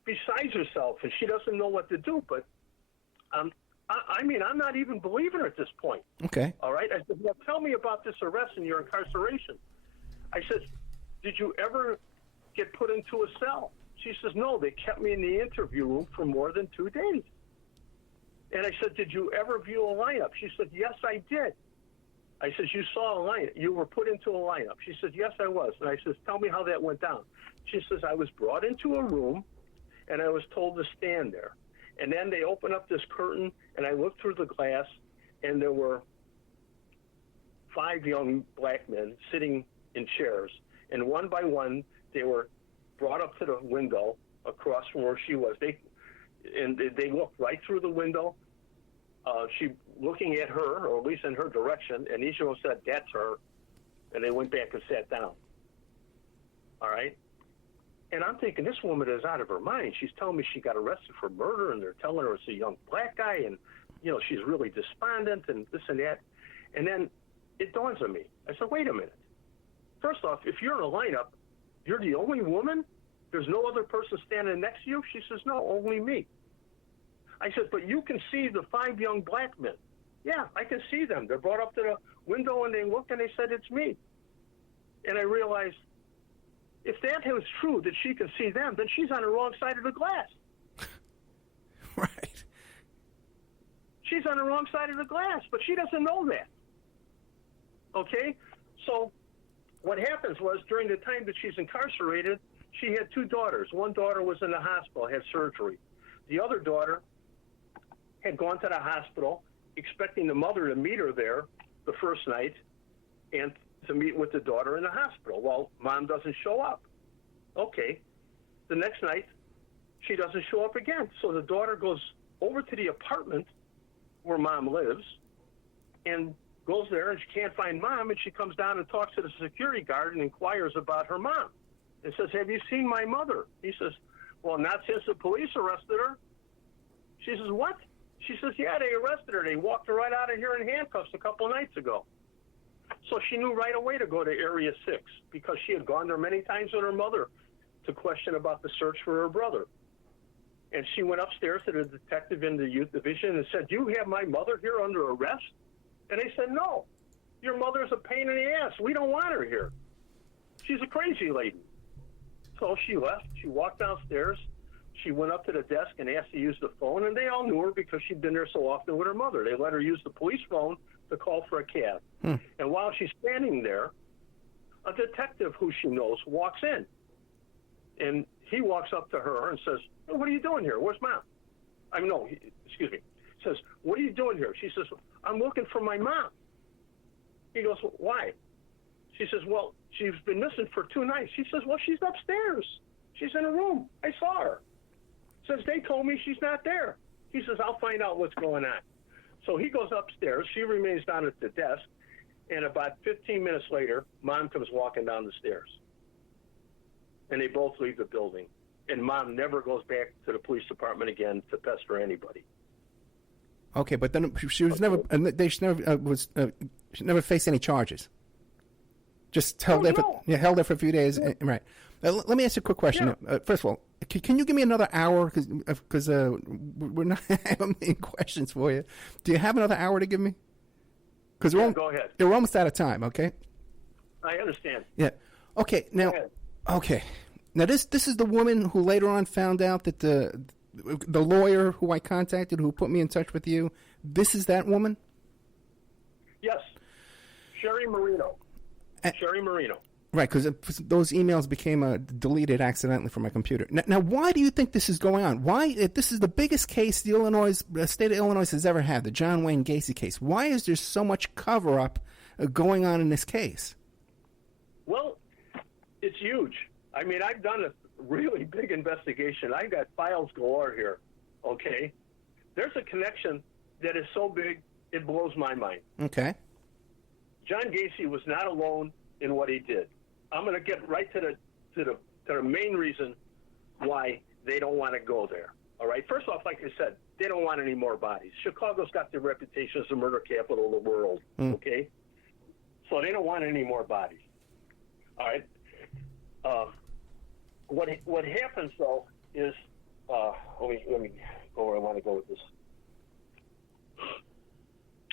besides herself, and she doesn't know what to do, but I mean, I'm not even believing her at this point. Okay. All right? I said, well, tell me about this arrest and your incarceration. I said, did you ever get put into a cell? She says, no, they kept me in the interview room for more than 2 days. And I said, did you ever view a lineup? She said, yes, I did. I said, you saw a lineup. You were put into a lineup. She said, yes, I was. And I said, tell me how that went down. She says, I was brought into a room, and I was told to stand there. And then they opened up this curtain, and I looked through the glass, and there were 5 young black men sitting in chairs. And one by one, they were brought up to the window across from where she was. They looked right through the window. She looking at her, or at least in her direction, and each of them said, that's her. And they went back and sat down. All right? And I'm thinking, this woman is out of her mind. She's telling me she got arrested for murder, and they're telling her it's a young black guy, and, you know, she's really despondent and this and that. And then it dawns on me. I said, wait a minute. First off, if you're in a lineup, you're the only woman? There's no other person standing next to you? She says, no, only me. I said, but you can see the 5 young black men. Yeah, I can see them. They're brought up to the window, and they look, and they said, it's me. And I realized, if that was true, that she can see them, then she's on the wrong side of the glass. Right. She's on the wrong side of the glass, but she doesn't know that. Okay? So what happens was, during the time that she's incarcerated, she had 2 daughters. One daughter was in the hospital, had surgery. The other daughter had gone to the hospital expecting the mother to meet her there the first night and to meet with the daughter in the hospital. Well, mom doesn't show up. Okay. The next night, she doesn't show up again. So the daughter goes over to the apartment where mom lives and goes there, and she can't find mom, and she comes down and talks to the security guard and inquires about her mom and says, have you seen my mother? He says, well, not since the police arrested her. She says, what? She says, yeah, they arrested her. They walked her right out of here in handcuffs a couple of nights ago. So she knew right away to go to Area 6 because she had gone there many times with her mother to question about the search for her brother. And she went upstairs to the detective in the youth division and said, do you have my mother here under arrest? And they said, no, your mother's a pain in the ass. We don't want her here. she's a crazy lady. So she left. She walked downstairs. She went up to the desk and asked to use the phone, and they all knew her because she'd been there so often with her mother. They let her use the police phone to call for a cab. And while she's standing there, a detective who she knows walks in. And he walks up to her and says, "Oh, what are you doing here? Where's Mom?" Excuse me. He says, "What are you doing here?" She says, "I'm looking for my mom." He goes, "Well, why?" She says, "Well, she's been missing for 2 nights." She says, "Well, she's upstairs. She's in a room. I saw her." Says, "They told me she's not there." He says, "I'll find out what's going on." So he goes upstairs. She remains down at the desk. And about 15 minutes later, Mom comes walking down the stairs. And they both leave the building. And Mom never goes back to the police department again to pester anybody. Okay, but then she was never. She never faced any charges. Just held there for a few days. Yeah. Right. Let me ask you a quick question. Yeah. First of all, can you give me another hour? Because we're not having many questions for you. Do you have another hour to give me? Because go ahead. We're almost out of time. Okay. I understand. Yeah. Okay. Now. Okay. Now this is the woman who later on found out that the lawyer who I contacted, who put me in touch with you, this is that woman? Yes. Sherry Marino. Sherry Marino. Right, because those emails became deleted accidentally from my computer. Now, why do you think this is going on? Why, if this is the biggest case the state of Illinois has ever had, the John Wayne Gacey case, why is there so much cover-up going on in this case? Well, it's huge. I mean, I've done a really big investigation. I got files galore here, okay? There's a connection that is so big, it blows my mind. Okay. John Gacey was not alone in what he did. I'm going to get right to the main reason why they don't want to go there. All right. First off, like I said, they don't want any more bodies. Chicago's got the reputation as the murder capital of the world. Okay. So they don't want any more bodies. All right. What happens though is let me go where I want to go with this.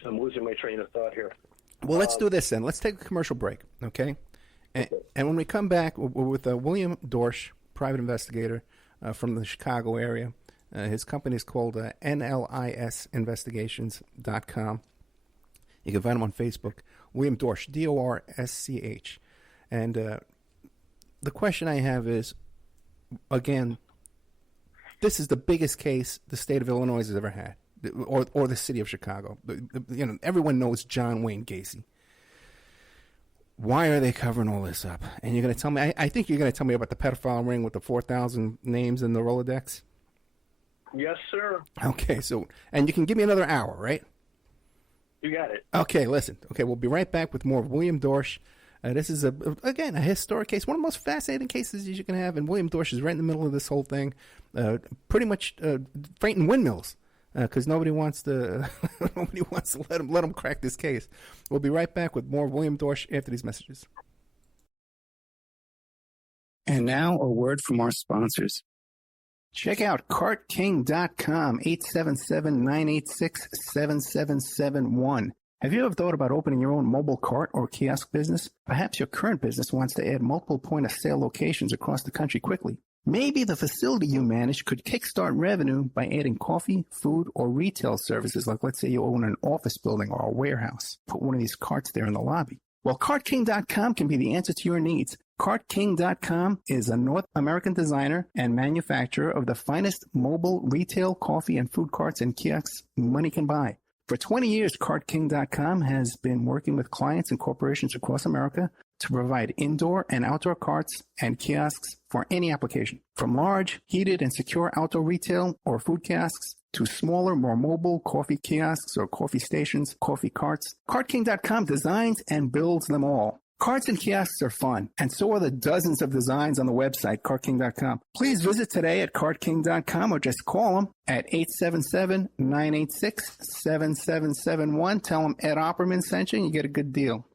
I'm losing my train of thought here. Well, let's do this then. Let's take a commercial break, okay? And when we come back, we're with William Dorsch, private investigator from the Chicago area. His company is called NLISinvestigations.com. You can find him on Facebook. William Dorsch, D-O-R-S-C-H. And the question I have is, again, this is the biggest case the state of Illinois has ever had, or the city of Chicago. Everyone knows John Wayne Gacey. Why are they covering all this up? And you're going to tell me, I think you're going to tell me about the pedophile ring with the 4,000 names in the Rolodex? Yes, sir. Okay, and you can give me another hour, right? You got it. Okay, listen. Okay, we'll be right back with more of William Dorsch. This is, again, a historic case, one of the most fascinating cases you can have, and William Dorsch is right in the middle of this whole thing, pretty much fighting windmills. Because nobody wants to let him crack this case. We'll be right back with more William Dorsch after these messages. And now a word from our sponsors. Check out CartKing.com, 877-986-7771. Have you ever thought about opening your own mobile cart or kiosk business? Perhaps your current business wants to add multiple point-of-sale locations across the country quickly. Maybe the facility you manage could kickstart revenue by adding coffee, food, or retail services, like let's say you own an office building or a warehouse. Put one of these carts there in the lobby. Well, CartKing.com can be the answer to your needs. CartKing.com is a North American designer and manufacturer of the finest mobile retail coffee and food carts and kiosks money can buy. For 20 years, CartKing.com has been working with clients and corporations across America to provide indoor and outdoor carts and kiosks for any application. From large, heated, and secure outdoor retail or food kiosks to smaller, more mobile coffee kiosks or coffee stations, coffee carts, CartKing.com designs and builds them all. Carts and kiosks are fun, and so are the dozens of designs on the website, CartKing.com. Please visit today at CartKing.com or just call them at 877-986-7771. Tell them Ed Opperman sent you and you get a good deal.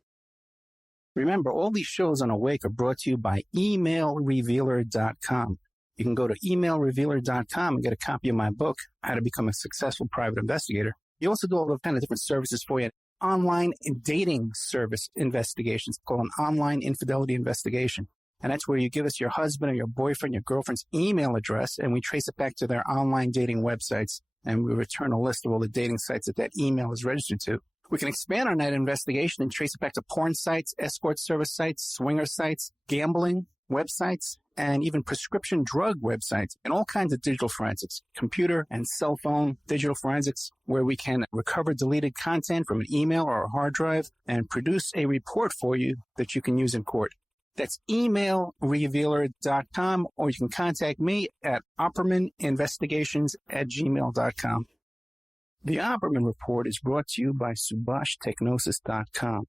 Remember, all these shows on Awake are brought to you by emailrevealer.com. You can go to emailrevealer.com and get a copy of my book, How to Become a Successful Private Investigator. You also do all the kind of different services for you. online dating service investigations called an online infidelity investigation. And that's where you give us your husband or your boyfriend, your girlfriend's email address, and we trace it back to their online dating websites, and we return a list of all the dating sites that email is registered to. We can expand on that investigation and trace it back to porn sites, escort service sites, swinger sites, gambling websites, and even prescription drug websites, and all kinds of digital forensics, computer and cell phone digital forensics, where we can recover deleted content from an email or a hard drive and produce a report for you that you can use in court. That's emailrevealer.com, or you can contact me at oppermaninvestigations@gmail.com. The Opperman Report is brought to you by SubhashTechnosis.com.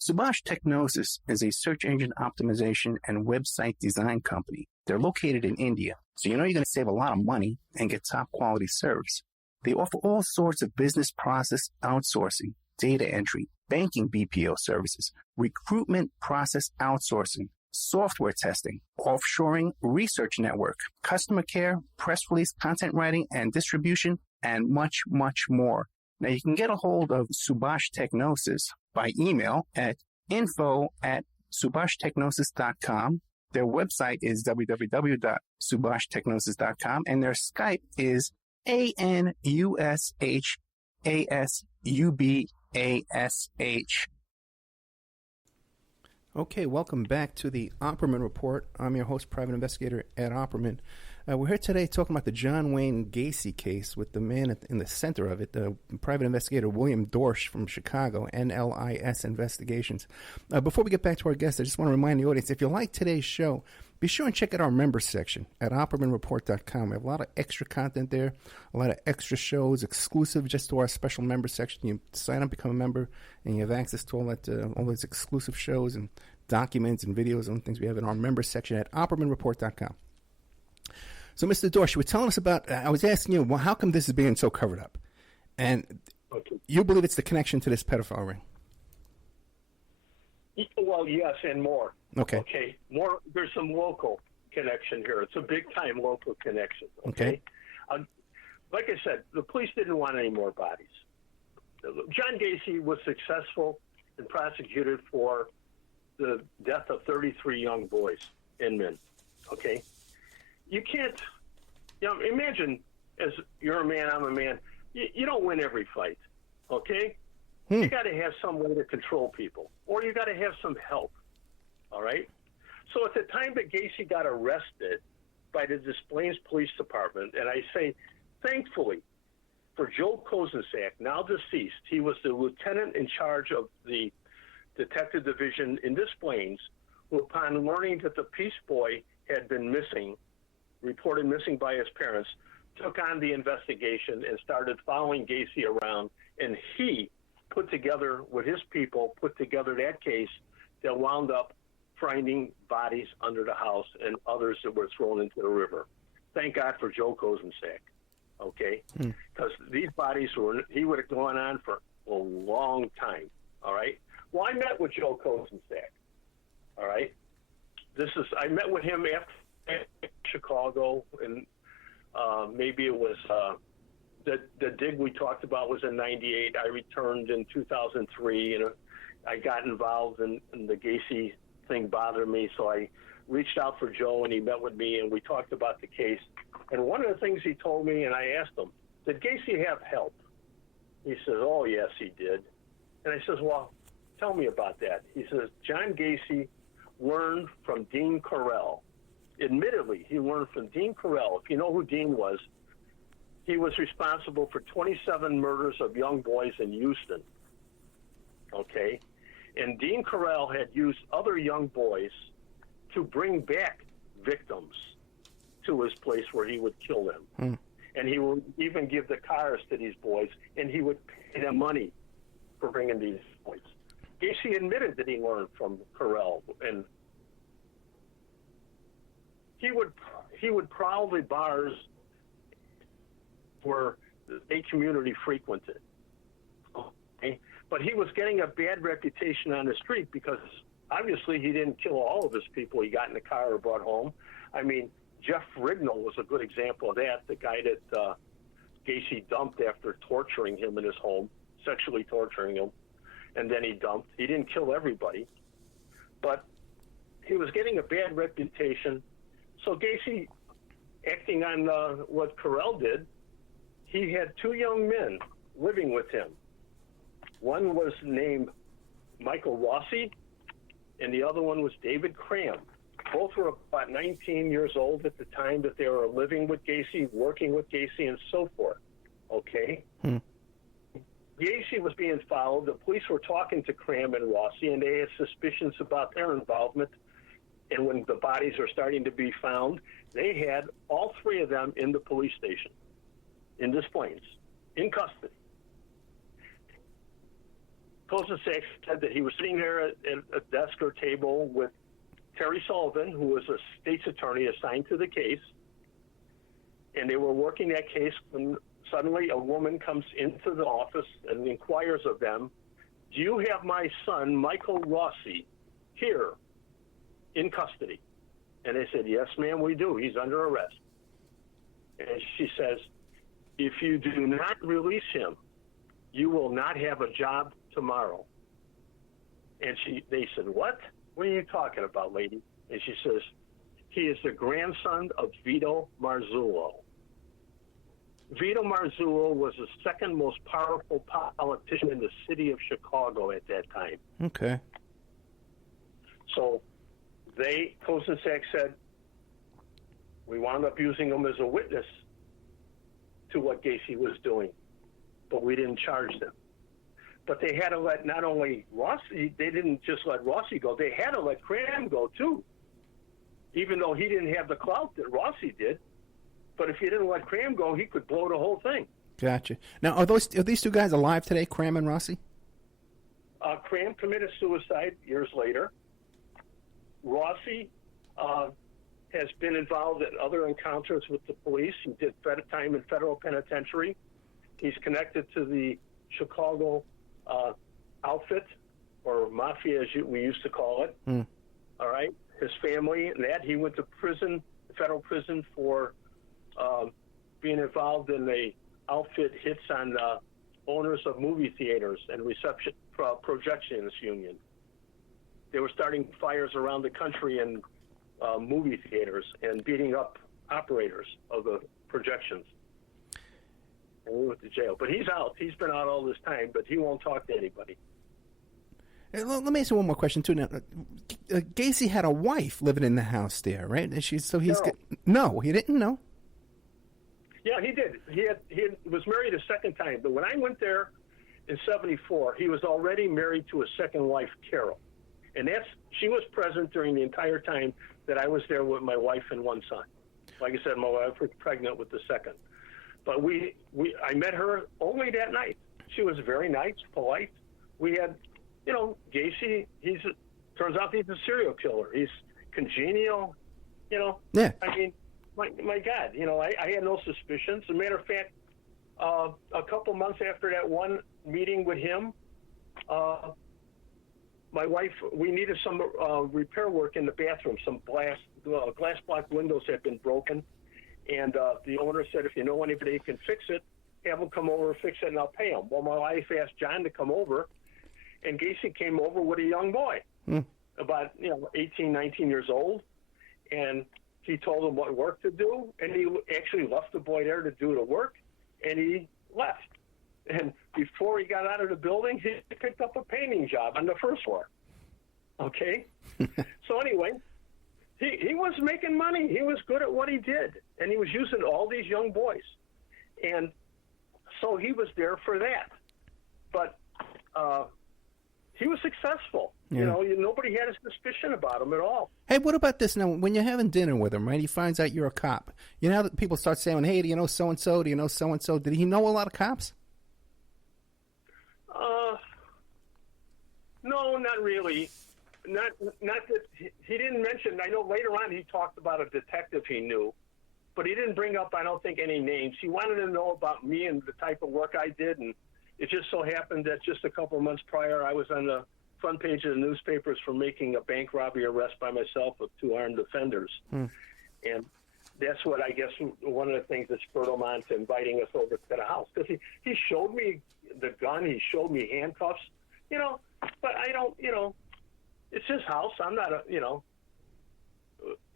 Subash Technosis is a search engine optimization and website design company. They're located in India, so you know you're going to save a lot of money and get top quality service. They offer all sorts of business process outsourcing, data entry, banking BPO services, recruitment process outsourcing, software testing, offshoring, research network, customer care, press release, content writing and distribution, and much, much more. Now, you can get a hold of Subash Technosis by email at info@subhashtechnosis.com. Their website is www.subhashtechnosis.com, and their Skype is ANUSHASUBASH. Okay, welcome back to the Opperman Report. I'm your host, Private Investigator Ed Opperman. We're here today talking about the John Wayne Gacey case with the man in the center of it, Private Investigator William Dorsch from Chicago, NLIS Investigations. Before we get back to our guest, I just want to remind the audience, if you like today's show, be sure and check out our members section at OppermanReport.com. We have a lot of extra content there, a lot of extra shows, exclusive just to our special members section. You sign up, become a member, and you have access to all those exclusive shows and documents and videos and things we have in our members section at OppermanReport.com. So, Mr. Dorsch, you were telling us about, I was asking you, well, how come this is being so covered up? And you believe it's the connection to this pedophile ring? Well, yes, and more. Okay. More. There's some local connection here. It's a big-time local connection. Okay. Like I said, the police didn't want any more bodies. John Gacey was successful and prosecuted for the death of 33 young boys and men. Okay. You can't, imagine, as you're a man, I'm a man, you don't win every fight, okay? You got to have some way to control people, or you got to have some help, all right? So at the time that Gacey got arrested by the Des Plaines Police Department, and I say, thankfully, for Joe Kozensak, now deceased, he was the lieutenant in charge of the detective division in Des Plaines, who upon learning that the Peace Boy had been missing, reported missing by his parents, took on the investigation and started following Gacey around, and he put together, with his people, that case that wound up finding bodies under the house and others that were thrown into the river. Thank God for Joe Kozensak, okay? Because these bodies he would have gone on for a long time, all right? Well, I met with Joe Kozensak, all right? I met with him after Chicago, and maybe it was the dig we talked about was in '98. I returned in 2003, and I got involved in the Gacey thing bothered me, so I reached out for Joe, and he met with me, and we talked about the case. And one of the things he told me, and I asked him, did Gacey have help? He says, oh, yes, he did. And I says, well, tell me about that. He says, John Gacey learned from Dean Carell. Admittedly, he learned from Dean Carell. If you know who Dean was, he was responsible for 27 murders of young boys in Houston. Okay? And Dean Carell had used other young boys to bring back victims to his place where he would kill them. And he would even give the cars to these boys, and he would pay them money for bringing these boys. Gacey admitted that he learned from Carell, and he would prowl the bars where a community frequented. Okay? But he was getting a bad reputation on the street because obviously he didn't kill all of his people he got in the car or brought home. I mean, Jeff Rignall was a good example of that, the guy that Gacey dumped after torturing him in his home, sexually torturing him. and then he dumped. He didn't kill everybody, but he was getting a bad reputation. So Gacey, acting on what Carell did, he had two young men living with him. One was named Michael Rossi, and the other one was David Cram. Both were about 19 years old at the time that they were living with Gacey, working with Gacey, and so forth. Okay? Gacey was being followed. The police were talking to Cram and Rossi, and they had suspicions about their involvement. And when the bodies were starting to be found, they had all three of them in the police station, in Des Plaines, in custody. Kosinsak said that he was sitting there at a desk or table with Terry Sullivan, who was a state's attorney assigned to the case, and they were working that case when suddenly a woman comes into the office and inquires of them, "Do you have my son, Michael Rossi, here in custody?" And they said, "Yes, ma'am, we do. He's under arrest." And she says, "If you do not release him, you will not have a job tomorrow." And they said, "What? What are you talking about, lady?" And she says, "He is the grandson of Vito Marzullo." Vito Marzullo was the second most powerful politician in the city of Chicago at that time. Okay. So Kosinsak said, we wound up using him as a witness to what Gacey was doing, but we didn't charge them. But they had to let not only Rossi, they didn't just let Rossi go, they had to let Cram go too, even though he didn't have the clout that Rossi did. But if you didn't let Cram go, he could blow the whole thing. Gotcha. Now, are these two guys alive today, Cram and Rossi? Cram committed suicide years later. Rossi has been involved in other encounters with the police. He did time in federal penitentiary. He's connected to the Chicago outfit, or mafia as we used to call it. All right? His family and that. He went to prison, federal prison, for being involved in the outfit hits on owners of movie theaters and projections union. They were starting fires around the country in movie theaters and beating up operators of the projections. And we went to jail. But he's out. He's been out all this time, but he won't talk to anybody. Let me ask you one more question, too. Now, Gacey had a wife living in the house there, right? No, he didn't know. Yeah, he did. He was married a second time. But when I went there in 1974, he was already married to a second wife, Carol. And she was present during the entire time that I was there with my wife and one son. Like I said, my wife was pregnant with the second. But I met her only that night. She was very nice, polite. We had, Gacey, turns out he's a serial killer. He's congenial, Yeah. I mean, my God, I had no suspicions. As a matter of fact, a couple months after that one meeting with him, my wife, we needed some repair work in the bathroom. Some glass block windows had been broken. And the owner said, if you know anybody who can fix it, have them come over and fix it, and I'll pay them. Well, my wife asked John to come over, and Gacey came over with a young boy, about 18, 19 years old, and he told him what work to do, and he actually left the boy there to do the work, and he left. And before he got out of the building, he picked up a painting job on the first floor. Okay? So anyway, he was making money. He was good at what he did, and he was using all these young boys. And so he was there for that. But he was successful. Yeah. Nobody had a suspicion about him at all. Hey, what about this now? When you're having dinner with him, right, he finds out you're a cop. You know how people start saying, hey, do you know so-and-so? Do you know so-and-so? Did he know a lot of cops? No, not really. Not that he didn't mention. I know later on he talked about a detective he knew, but he didn't bring up, I don't think, any names. He wanted to know about me and the type of work I did, and it just so happened that just a couple of months prior, I was on the front page of the newspapers for making a bank robbery arrest by myself with two armed offenders. And that's what I guess one of the things that spurred him on to inviting us over to the house. Because he showed me the gun, he showed me handcuffs. but I don't, it's his house. I'm not it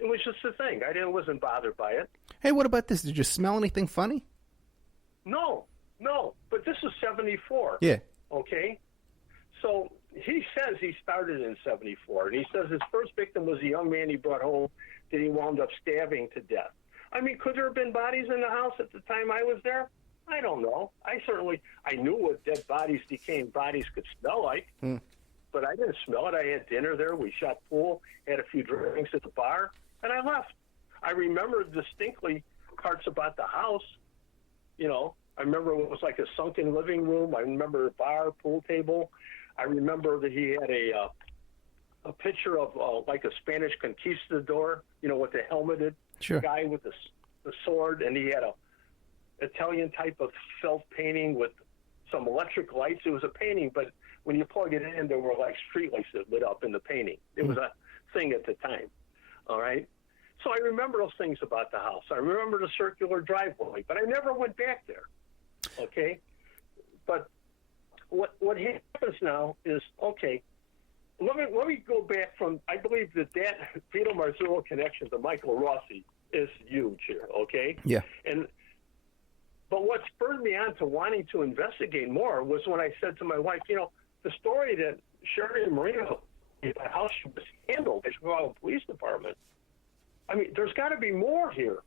was just a thing. Wasn't bothered by it. Hey, what about this? Did you smell anything funny? No, but this is 74. Yeah. Okay? So he says he started in 74, and he says his first victim was a young man he brought home that he wound up stabbing to death. I mean, could there have been bodies in the house at the time I was there? I don't know. I knew what dead bodies, decaying bodies could smell like, but I didn't smell it. I had dinner there. We shot pool, had a few drinks at the bar, and I left. I remember distinctly parts about the house. I remember it was like a sunken living room. I remember a bar, pool table. I remember that he had a picture of like a Spanish conquistador, with the helmeted guy with the sword, and he had a Italian type of felt painting with some electric lights. It was a painting, but when you plug it in, there were like street lights that lit up in the painting. It was a thing at the time. All right. So I remember those things about the house. I remember the circular driveway, but I never went back there. Okay. But what happens now is, okay, let me go back from, I believe that Vito Marzullo connection to Michael Rossi is huge here. Okay. Yeah. But what spurred me on to wanting to investigate more was when I said to my wife, the story that Sherry Marino, how she was handled by the Chicago Police Department, I mean, there's got to be more here.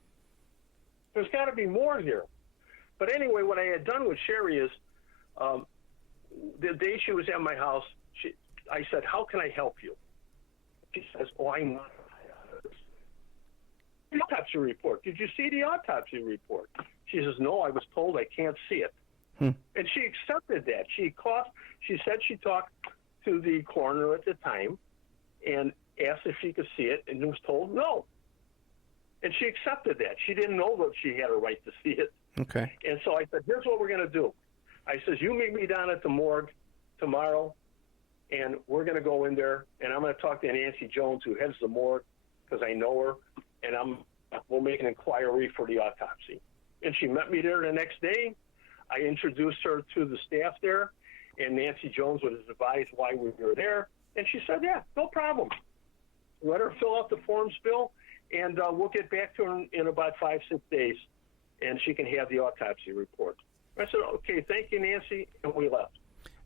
But anyway, what I had done with Sherry is the day she was at my house, I said, how can I help you? She says, I'm not. The autopsy report. Did you see the autopsy report? She says, no, I was told I can't see it. And she accepted that. She said she talked to the coroner at the time and asked if she could see it, and was told no. And she accepted that. She didn't know that she had a right to see it. Okay. And so I said, here's what we're going to do. I says, you meet me down at the morgue tomorrow, and we're going to go in there, and I'm going to talk to Nancy Jones, who heads the morgue, because I know her, and we'll make an inquiry for the autopsy. And she met me there the next day. I introduced her to the staff there, and Nancy Jones was advised why we were there. And she said, yeah, no problem. Let her fill out the forms, Bill, and we'll get back to her in about 5-6 days, and she can have the autopsy report. I said, okay, thank you, Nancy, and we left.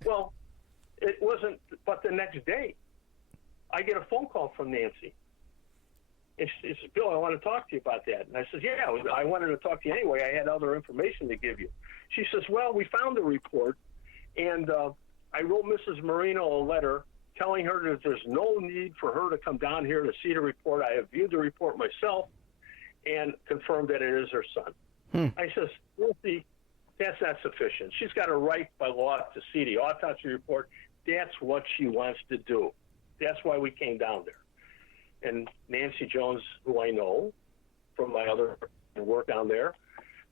Well, it wasn't but the next day, I get a phone call from Nancy. And she says, Bill, I want to talk to you about that. And I said, yeah, I wanted to talk to you anyway. I had other information to give you. She says, well, we found the report, and I wrote Mrs. Marino a letter telling her that there's no need for her to come down here to see the report. I have viewed the report myself and confirmed that it is her son. I says, Nancy, that's not sufficient. She's got a right by law to see the autopsy report. That's what she wants to do. That's why we came down there. And Nancy Jones, who I know from my other work down there,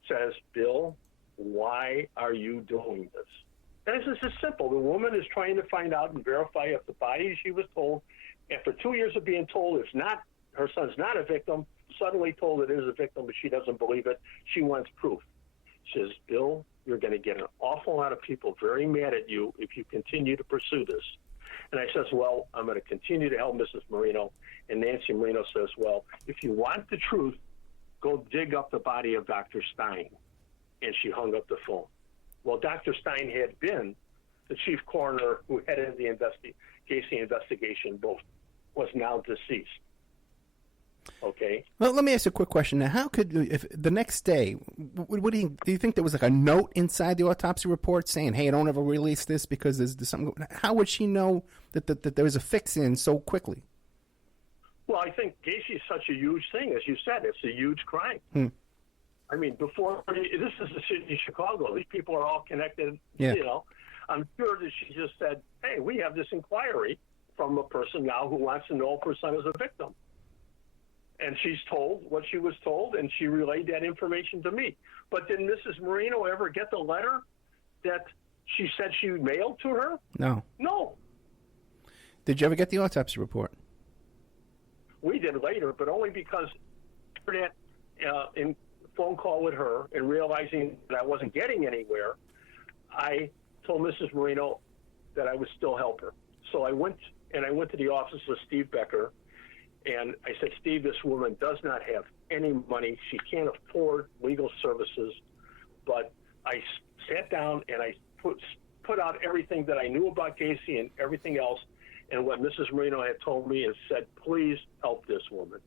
says, Bill, why are you doing this? And this is simple. The woman is trying to find out and verify if the body she was told, after 2 years of being told it's not, her son's not a victim, suddenly told it is a victim, but she doesn't believe it. She wants proof. She says, Bill, you're going to get an awful lot of people very mad at you if you continue to pursue this. And I says, well, I'm going to continue to help Mrs. Marino. And Nancy Marino says, well, if you want the truth, go dig up the body of Dr. Stein. And she hung up the phone. Well, Dr. Stein had been the chief coroner who headed the Gacey investigation, both was now deceased. Okay. Well, let me ask you a quick question. Now, how could, if the next day, do you think there was like a note inside the autopsy report saying, hey, don't ever release this because there's something? How would she know that there was a fix in so quickly? Well, I think Gacey is such a huge thing. As you said, it's a huge crime. I mean, this is the city of Chicago. These people are all connected. Yeah. You know, I'm sure that she just said, hey, we have this inquiry from a person now who wants to know if her son is a victim. And she's told what she was told, and she relayed that information to me. But did Mrs. Marino ever get the letter that she said she mailed to her? No. No. Did you ever get the autopsy report? We did later, but only because after that in phone call with her and realizing that I wasn't getting anywhere, I told Mrs. Marino, that I would still help her. So I went to the office of Steve Becker, and I said, Steve, this woman does not have any money. She can't afford legal services. But I sat down and I put out everything that I knew about Gacey and everything else, and what Mrs. Marino had told me, and said, please help this woman.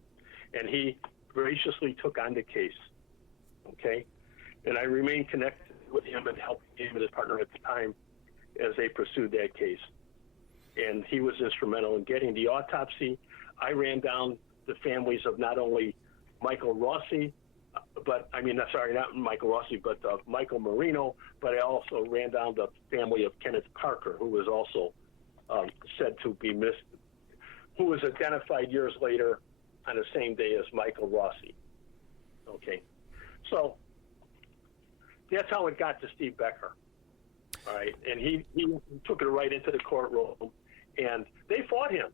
And he graciously took on the case, okay? And I remained connected with him and helped him and his partner at the time as they pursued that case. And he was instrumental in getting the autopsy. I ran down the families of not only Michael Rossi, but not Michael Rossi, but Michael Marino, but I also ran down the family of Kenneth Parker, who was also said to be missed, who was identified years later on the same day as Michael Rossi. Okay. So that's how it got to Steve Becker. All right. And he took it right into the courtroom, and they fought him.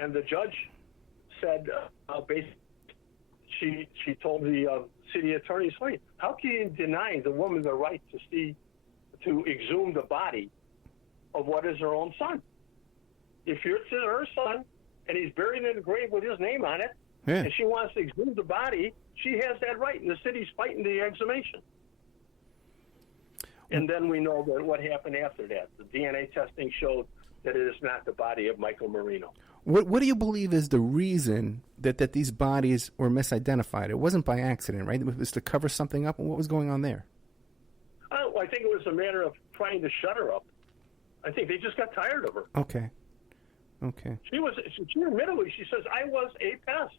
And the judge said, basically, she told the city attorney, wait, how can you deny the woman the right to exhume the body of what is her own son? If it's her son and he's buried in a grave with his name on it, and she wants to exhume the body, she has that right, and the city's fighting the exhumation. And then we know that what happened after that. The DNA testing showed that it is not the body of Michael Marino. What do you believe is the reason that these bodies were misidentified? It wasn't by accident, right? It was to cover something up. What was going on there? I think it was a matter of trying to shut her up. I think they just got tired of her. Okay. She admittedly, she says, I was a pest.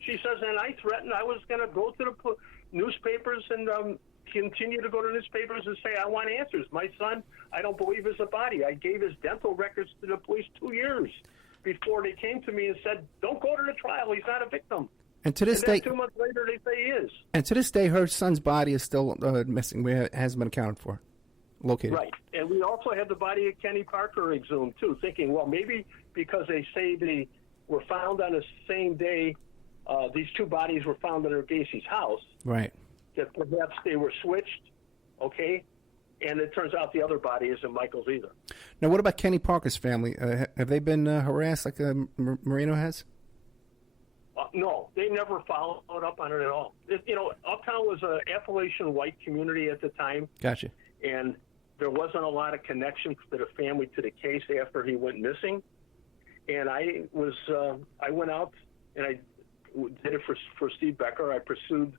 She says, and I threatened I was going to go to the newspapers and continue to go to newspapers and say, I want answers. My son, I don't believe is a body. I gave his dental records to the police 2 years before they came to me and said, don't go to the trial. He's not a victim. And to this day, 2 months later, they say he is. And to this day, her son's body is still missing. It hasn't been accounted for, located. Right. And we also had the body of Kenny Parker exhumed, too, thinking, well, maybe because they say they were found on the same day, these two bodies were found under Gacey's house. Right. That perhaps they were switched, okay? And it turns out the other body isn't Michael's either. Now, what about Kenny Parker's family? Have they been harassed like Marino has? No, they never followed up on it at all. Uptown was an Appalachian white community at the time. Gotcha. And there wasn't a lot of connection to the family to the case after he went missing. And I went out and I did it for Steve Becker. I pursued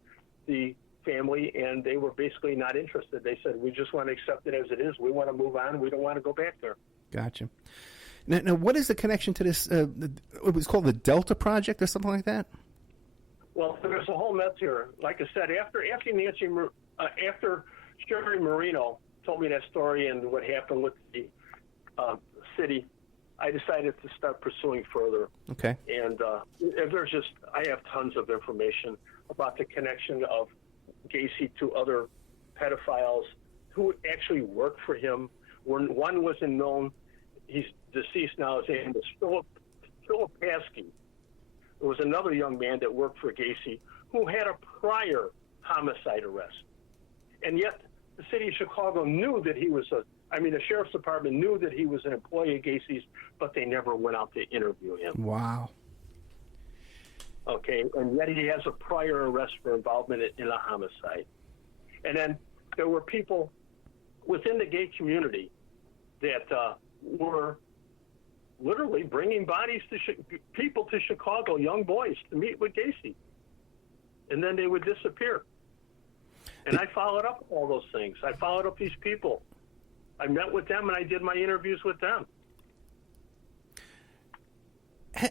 the family, and they were basically not interested. They said, we just want to accept it as it is. We want to move on. We don't want to go back there. Gotcha. Now, what is the connection to this? It was called the Delta Project or something like that? Well, there's a whole mess here. Like I said, after Sherry Marino told me that story and what happened with the city, I decided to start pursuing further. Okay. And I have tons of information about the connection of Gacey to other pedophiles who actually worked for him. One wasn't known. He's deceased now. His name was Philip Paskey. There was another young man that worked for Gacey who had a prior homicide arrest. And yet the city of Chicago knew that he was the sheriff's department knew that he was an employee of Gacey's, but they never went out to interview him. Wow. Okay, and yet he has a prior arrest for involvement in a homicide. And then there were people within the gay community that were literally bringing bodies to people to Chicago, young boys, to meet with Gacey. And then they would disappear. And I followed up all those things. I followed up these people. I met with them, and I did my interviews with them.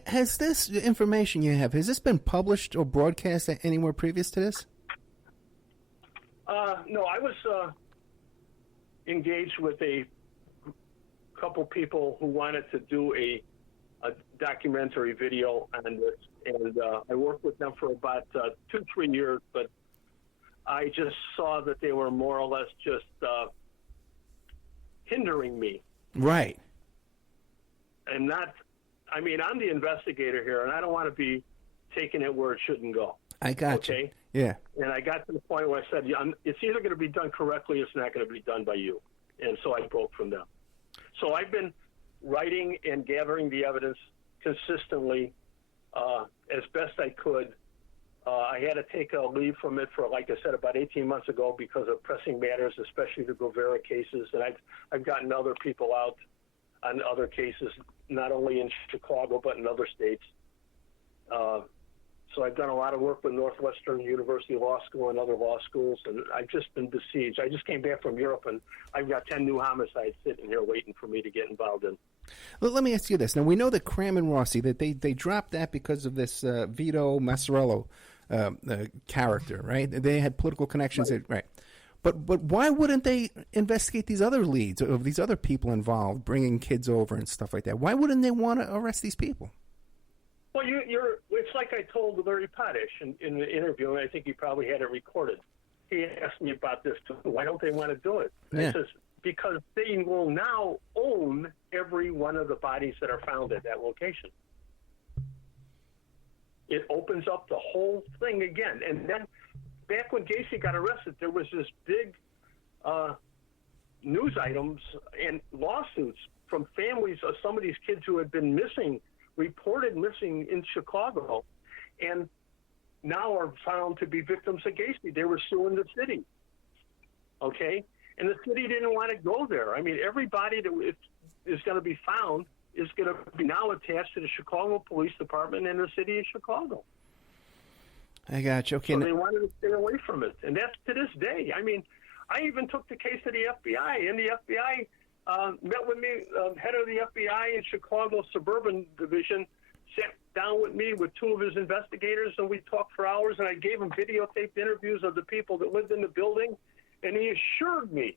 Has this information you have, has this been published or broadcast anywhere previous to this? No, I was engaged with a couple people who wanted to do a documentary video on this, and I worked with them for about 2-3 years, but I just saw that they were more or less just hindering me. Right. And I'm the investigator here, and I don't want to be taking it where it shouldn't go. I got you. Yeah. And I got to the point where I said, it's either going to be done correctly or it's not going to be done by you. And so I broke from them. So I've been writing and gathering the evidence consistently as best I could. I had to take a leave from it for, like I said, about 18 months ago because of pressing matters, especially the Guevara cases. And I've gotten other people out on other cases, not only in Chicago, but in other states. So I've done a lot of work with Northwestern University Law School and other law schools, and I've just been besieged. I just came back from Europe, and I've got 10 new homicides sitting here waiting for me to get involved in. Well, let me ask you this. Now, we know that Cram and Rossi, that they dropped that because of this Vito Massarello character, right? They had political connections, right? But why wouldn't they investigate these other leads of these other people involved, bringing kids over and stuff like that? Why wouldn't they want to arrest these people? Well, it's like I told Larry Potash in the interview, and I think he probably had it recorded. He asked me about this too. Why don't they want to do it? Yeah. I says, because they will now own every one of the bodies that are found at that location. It opens up the whole thing again. And then back when Gacey got arrested, there was this big news items and lawsuits from families of some of these kids who had been missing, reported missing in Chicago, and now are found to be victims of Gacey. They were suing the city, okay? And the city didn't want to go there. I mean, everybody that is going to be found is going to be now attached to the Chicago Police Department and the city of Chicago. I got you. Okay. So they wanted to stay away from it, and that's to this day. I mean, I even took the case to the FBI, and the FBI met with me, head of the FBI in Chicago Suburban Division, sat down with me with two of his investigators, and we talked for hours, and I gave him videotaped interviews of the people that lived in the building, and he assured me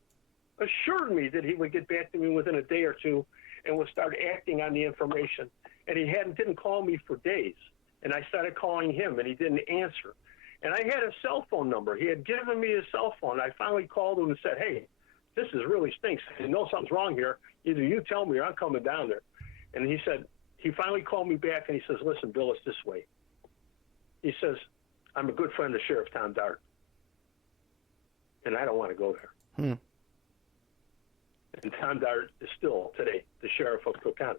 that he would get back to me within a day or two and would start acting on the information. And he didn't call me for days, and I started calling him, and he didn't answer. And I had a cell phone number. He had given me his cell phone. I finally called him and said, hey, this really stinks. I know something's wrong here. Either you tell me or I'm coming down there. And he finally called me back, and he says, listen, Bill, it's this way. He says, I'm a good friend of Sheriff Tom Dart, and I don't want to go there. And Tom Dart is still, today, the sheriff of Cook County.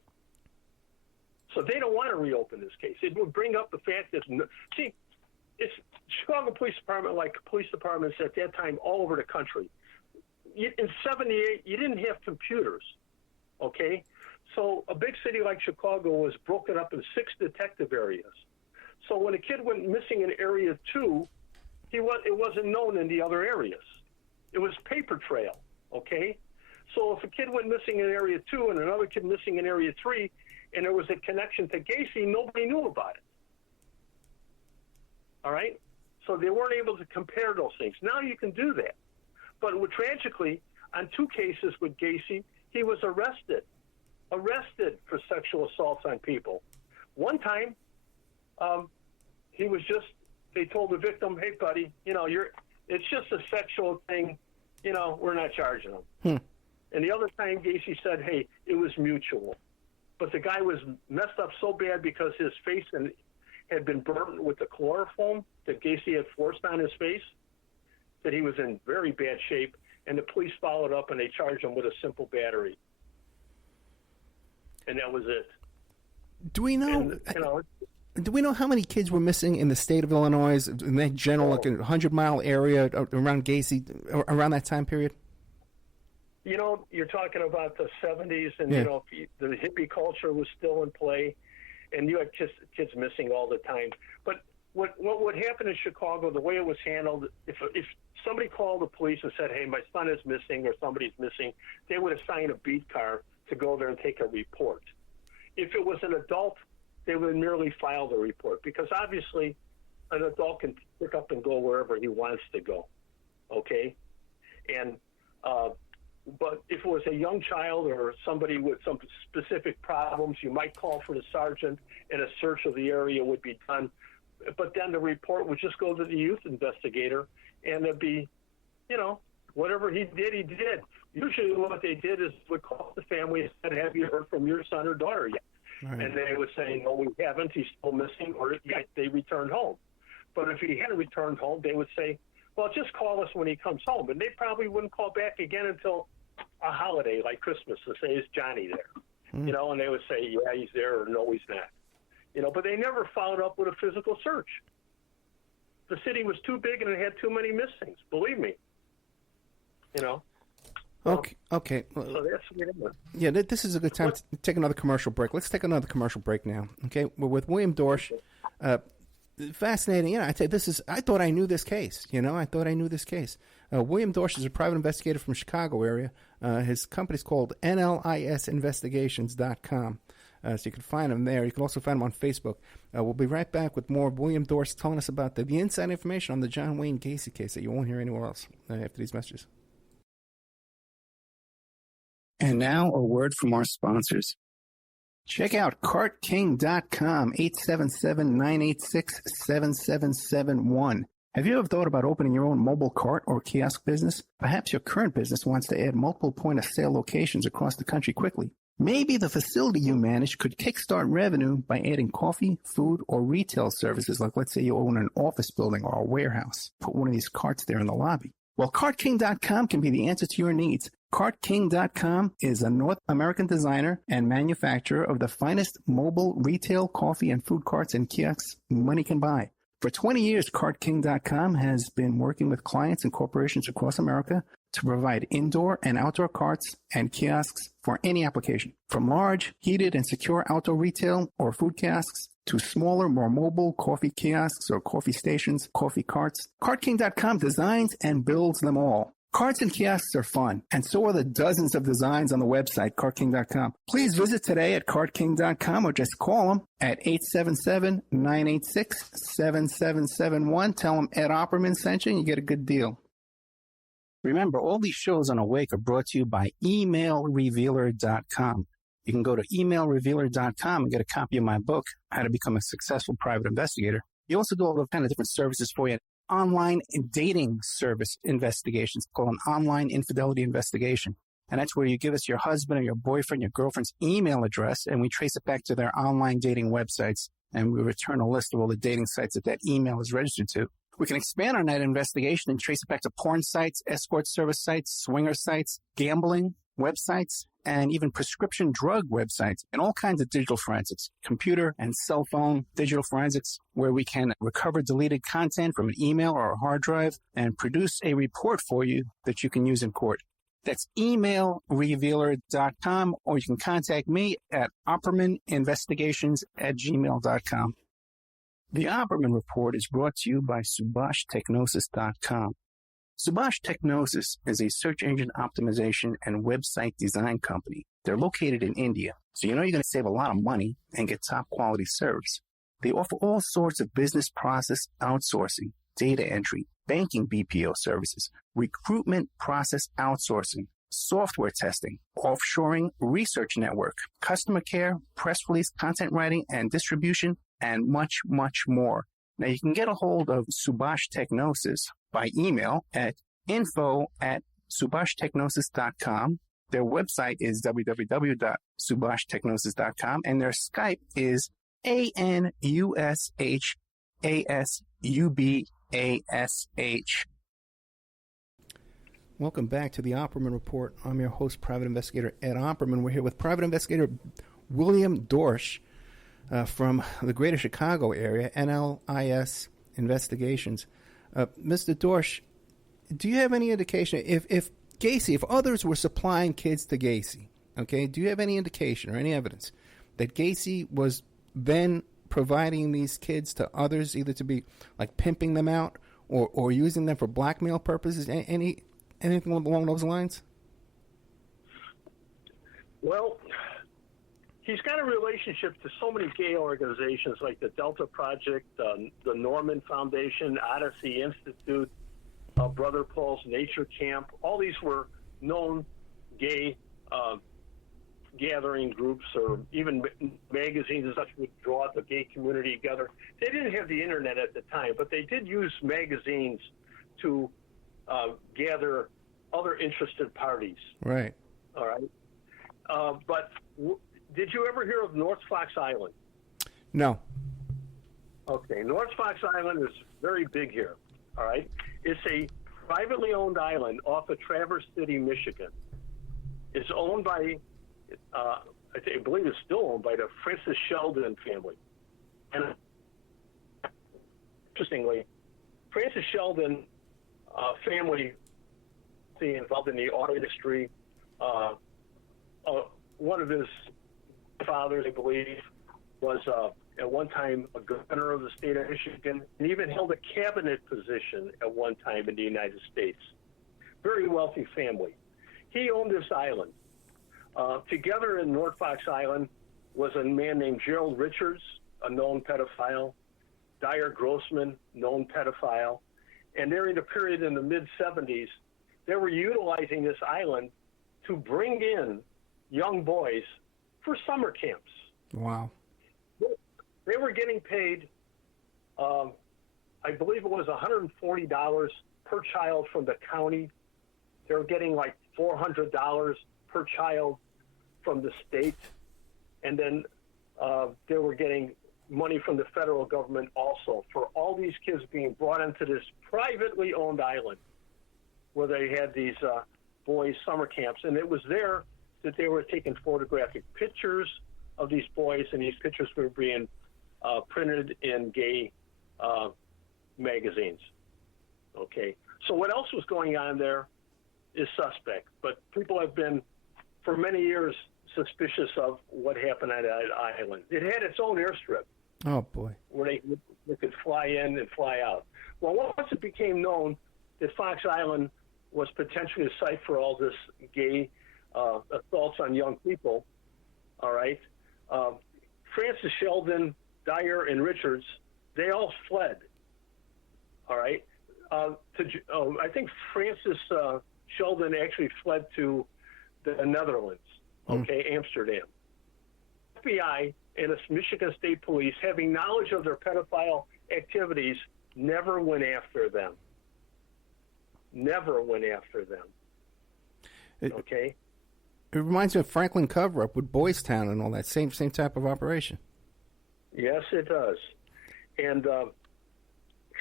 So they don't want to reopen this case. It would bring up the fact that, see, it's Chicago Police Department, like police departments at that time all over the country. In 78, you didn't have computers, okay? So a big city like Chicago was broken up in 6 detective areas. So when a kid went missing in Area 2, it wasn't known in the other areas. It was paper trail, okay? So if a kid went missing in Area 2 and another kid missing in Area 3, and there was a connection to Gacey, nobody knew about it. All right? So they weren't able to compare those things. Now you can do that. But tragically, on 2 cases with Gacey, he was arrested for sexual assaults on people. One time, they told the victim, hey, buddy, it's just a sexual thing, we're not charging him. And the other time, Gacey said, hey, it was mutual. But the guy was messed up so bad because his face had been burnt with the chloroform that Gacey had forced on his face, that he was in very bad shape, and the police followed up and they charged him with a simple battery. And that was it. Do we know? Do we know how many kids were missing in the state of Illinois in that general, like a 100-mile area around Gacey, around that time period? You're talking about the 70s, and the hippie culture was still in play, and you had kids missing all the time. But what would happen in Chicago, the way it was handled, if somebody called the police and said, hey, my son is missing or somebody's missing, they would assign a beat car to go there and take a report. If it was an adult, they would merely file the report, because obviously an adult can pick up and go wherever he wants to go, okay? And but if it was a young child or somebody with some specific problems, you might call for the sergeant, and a search of the area would be done. But then the report would just go to the youth investigator, and it'd be, whatever he did, he did. Usually what they did is would call the family and said, have you heard from your son or daughter yet? Right. And they would say, no, we haven't. He's still missing, or yet they returned home. But if he hadn't returned home, they would say, well, just call us when he comes home. And they probably wouldn't call back again until a holiday like Christmas and say, is Johnny there? You know, and they would say, yeah, he's there, or no, he's not. You know, but they never followed up with a physical search. The city was too big and it had too many missings, believe me. You know? Okay. So that's what yeah, this is a good time to take another commercial break. Let's take another commercial break now. Okay, we're with William Dorsch. Fascinating. You know, I thought I knew this case. You know, I thought I knew this case. William Dorsch is a private investigator from Chicago area. His company's called NLISinvestigations.com. So you can find him there. You can also find him on Facebook. We'll be right back with more of William Dorsch telling us about the inside information on the John Wayne Gacey case that you won't hear anywhere else after these messages. And now a word from our sponsors. Check out CartKing.com, 877-986-7771. Have you ever thought about opening your own mobile cart or kiosk business? Perhaps your current business wants to add multiple point-of-sale locations across the country quickly. Maybe the facility you manage could kickstart revenue by adding coffee, food, or retail services, like let's say you own an office building or a warehouse. Put one of these carts there in the lobby. Well, CartKing.com can be the answer to your needs. CartKing.com is a North American designer and manufacturer of the finest mobile retail coffee and food carts and kiosks money can buy. For 20 years, CartKing.com has been working with clients and corporations across America to provide indoor and outdoor carts and kiosks for any application. From large, heated, and secure outdoor retail or food kiosks to smaller, more mobile coffee kiosks or coffee stations, coffee carts, CartKing.com designs and builds them all. Carts and kiosks are fun, and so are the dozens of designs on the website, CartKing.com. Please visit today at CartKing.com or just call them at 877-986-7771. Tell them Ed Opperman sent you and you get a good deal. Remember, all these shows on Awake are brought to you by emailrevealer.com. You can go to emailrevealer.com and get a copy of my book, How to Become a Successful Private Investigator. You also do all the kind of different services for you. Online dating service investigations called an online infidelity investigation. And that's where you give us your husband or your boyfriend, your girlfriend's email address, and we trace it back to their online dating websites, and we return a list of all the dating sites that that email is registered to. We can expand on that investigation and trace it back to porn sites, escort service sites, swinger sites, gambling websites, and even prescription drug websites, and all kinds of digital forensics, computer and cell phone digital forensics, where we can recover deleted content from an email or a hard drive and produce a report for you that you can use in court. That's emailrevealer.com, or you can contact me at oppermaninvestigations@gmail.com. The Opperman Report is brought to you by SubhashTechnosis.com. Subash Technosis is a search engine optimization and website design company. They're located in India, so you know you're going to save a lot of money and get top quality service. They offer all sorts of business process outsourcing, data entry, banking BPO services, recruitment process outsourcing, software testing, offshoring, research network, customer care, press release, content writing, and distribution, and much, much more. Now, you can get a hold of Subash Technosis by email at info@subashtechnosis.com. Their website is www.subashtechnosis.com, and their Skype is ANUSHASUBASH. Welcome back to the Opperman Report. I'm your host, Private Investigator Ed Opperman. We're here with Private Investigator William Dorsch from the greater Chicago area, NLIS Investigations. Mr. Dorsch, do you have any indication if Gacey, if others were supplying kids to Gacey, okay, do you have any indication or any evidence that Gacey was then providing these kids to others, either to be like pimping them out or using them for blackmail purposes? Anything along those lines? Well, he's got a relationship to so many gay organizations like the Delta Project, the Norman Foundation, Odyssey Institute, Brother Paul's Nature Camp. All these were known gay gathering groups, or even magazines and such would draw the gay community together. They didn't have the internet at the time, but they did use magazines to gather other interested parties. Right. All right. But did you ever hear of North Fox Island? No. Okay. North Fox Island is very big here. All right. It's a privately owned island off of Traverse City, Michigan. is owned by, I believe it's still owned by the Francis Sheldon family. And interestingly, Francis Sheldon family involved in the auto industry. One of his fathers, I believe, was at one time a governor of the state of Michigan, and even held a cabinet position at one time in the United States. Very wealthy family. He owned this island. Together in North Fox Island was a man named Gerald Richards, a known pedophile, Dyer Grossman, known pedophile, and during the period in the mid-'70s, they were utilizing this island to bring in young boys for summer camps. Wow. They were getting paid, I believe it was $140 per child from the county. They were getting like $400 per child from the state. And then they were getting money from the federal government also for all these kids being brought into this privately owned island where they had these boys' summer camps. And it was there that they were taking photographic pictures of these boys, and these pictures were being printed in gay magazines. Okay. So what else was going on there is suspect, but people have been, for many years, suspicious of what happened at that island. It had its own airstrip. Oh, boy. Where they could fly in and fly out. Well, once it became known that Fox Island was potentially a site for all this gay assaults on young people, all right, Francis Sheldon, Dyer, and Richards, they all fled, all right. I think Francis Sheldon actually fled to the Netherlands, okay, Amsterdam. FBI and the Michigan State Police, having knowledge of their pedophile activities, never went after them. Never went after them. Okay? It reminds me of Franklin cover-up with Boys Town and all that. Same type of operation. Yes, it does. And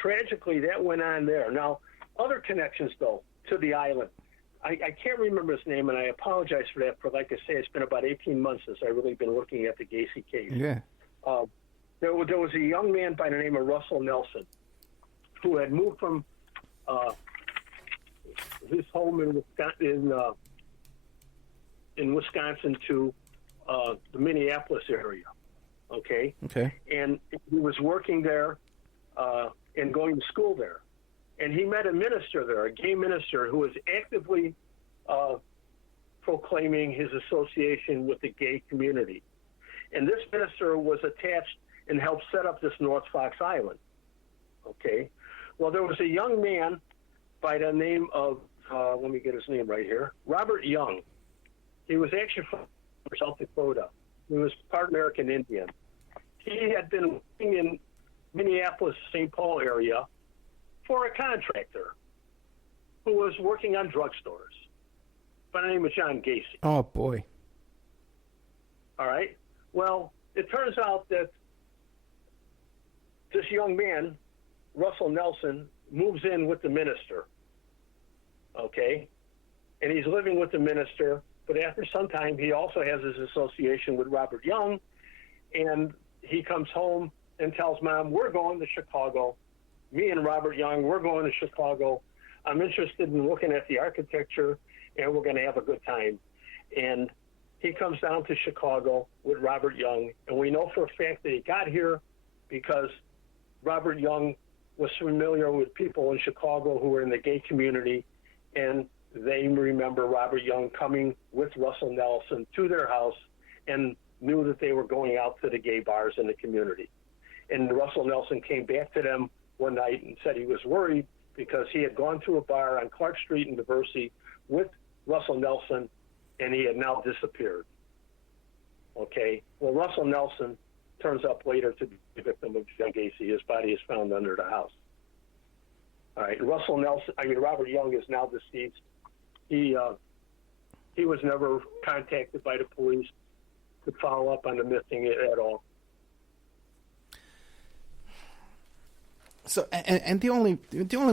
tragically, that went on there. Now, other connections, though, to the island. I can't remember his name, and I apologize for that. For like I say, it's been about 18 months since I've really been looking at the Gacey case. Yeah. There was a young man by the name of Russell Nelson who had moved from his home in Wisconsin to the Minneapolis area. Okay. Okay. And he was working there and going to school there. And he met a minister there, a gay minister, who was actively proclaiming his association with the gay community. And this minister was attached and helped set up this North Fox Island. Okay. Well, there was a young man by the name of, let me get his name right here, Robert Young. He was actually from South Dakota. He was part American Indian. He had been working in Minneapolis, St. Paul area for a contractor who was working on drugstores by the name of John Gacey. Oh, boy. All right. Well, it turns out that this young man, Russell Nelson, moves in with the minister. Okay. And he's living with the minister, but after some time, he also has his association with Robert Young, and he comes home and tells Mom, we're going to Chicago. Me and Robert Young, we're going to Chicago. I'm interested in looking at the architecture, and we're going to have a good time. And he comes down to Chicago with Robert Young, and we know for a fact that he got here because Robert Young was familiar with people in Chicago who were in the gay community, and they remember Robert Young coming with Russell Nelson to their house and knew that they were going out to the gay bars in the community. And Russell Nelson came back to them one night and said he was worried because he had gone to a bar on Clark Street in Diversey with Russell Nelson, and he had now disappeared. Okay. Well, Russell Nelson turns up later to be the victim of John Gacey. His body is found under the house. All right. Robert Young is now deceased. He was never contacted by the police to follow up on the missing at all. So, and the only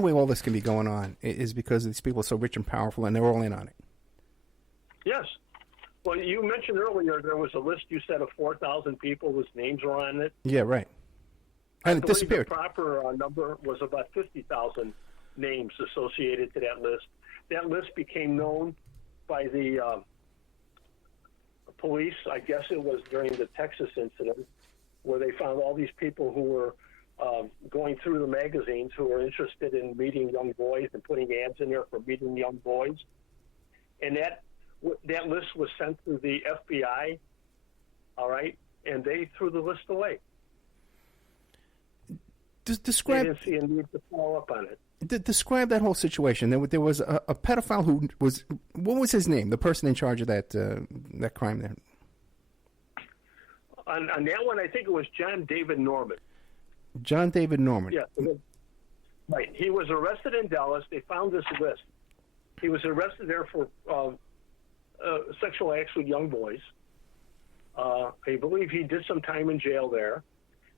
way all this can be going on is because these people are so rich and powerful, and they're all in on it. Yes, Well, you mentioned earlier there was a list you said of 4,000 people whose names were on it. Yeah, right. And it disappeared. The proper number was about 50,000 names associated to that list. That list became known by the police. I guess it was during the Texas incident, where they found all these people who were going through the magazines who were interested in meeting young boys and putting ads in there for meeting young boys. And that list was sent to the FBI, all right, and they threw the list away. Describe. They didn't see a need to follow up on it. Describe that whole situation. There was a pedophile who was. What was his name? The person in charge of that crime there. On that one, I think it was John David Norman. John David Norman. Yeah, right. He was arrested in Dallas. They found this list. He was arrested there for sexual acts with young boys. I believe he did some time in jail there.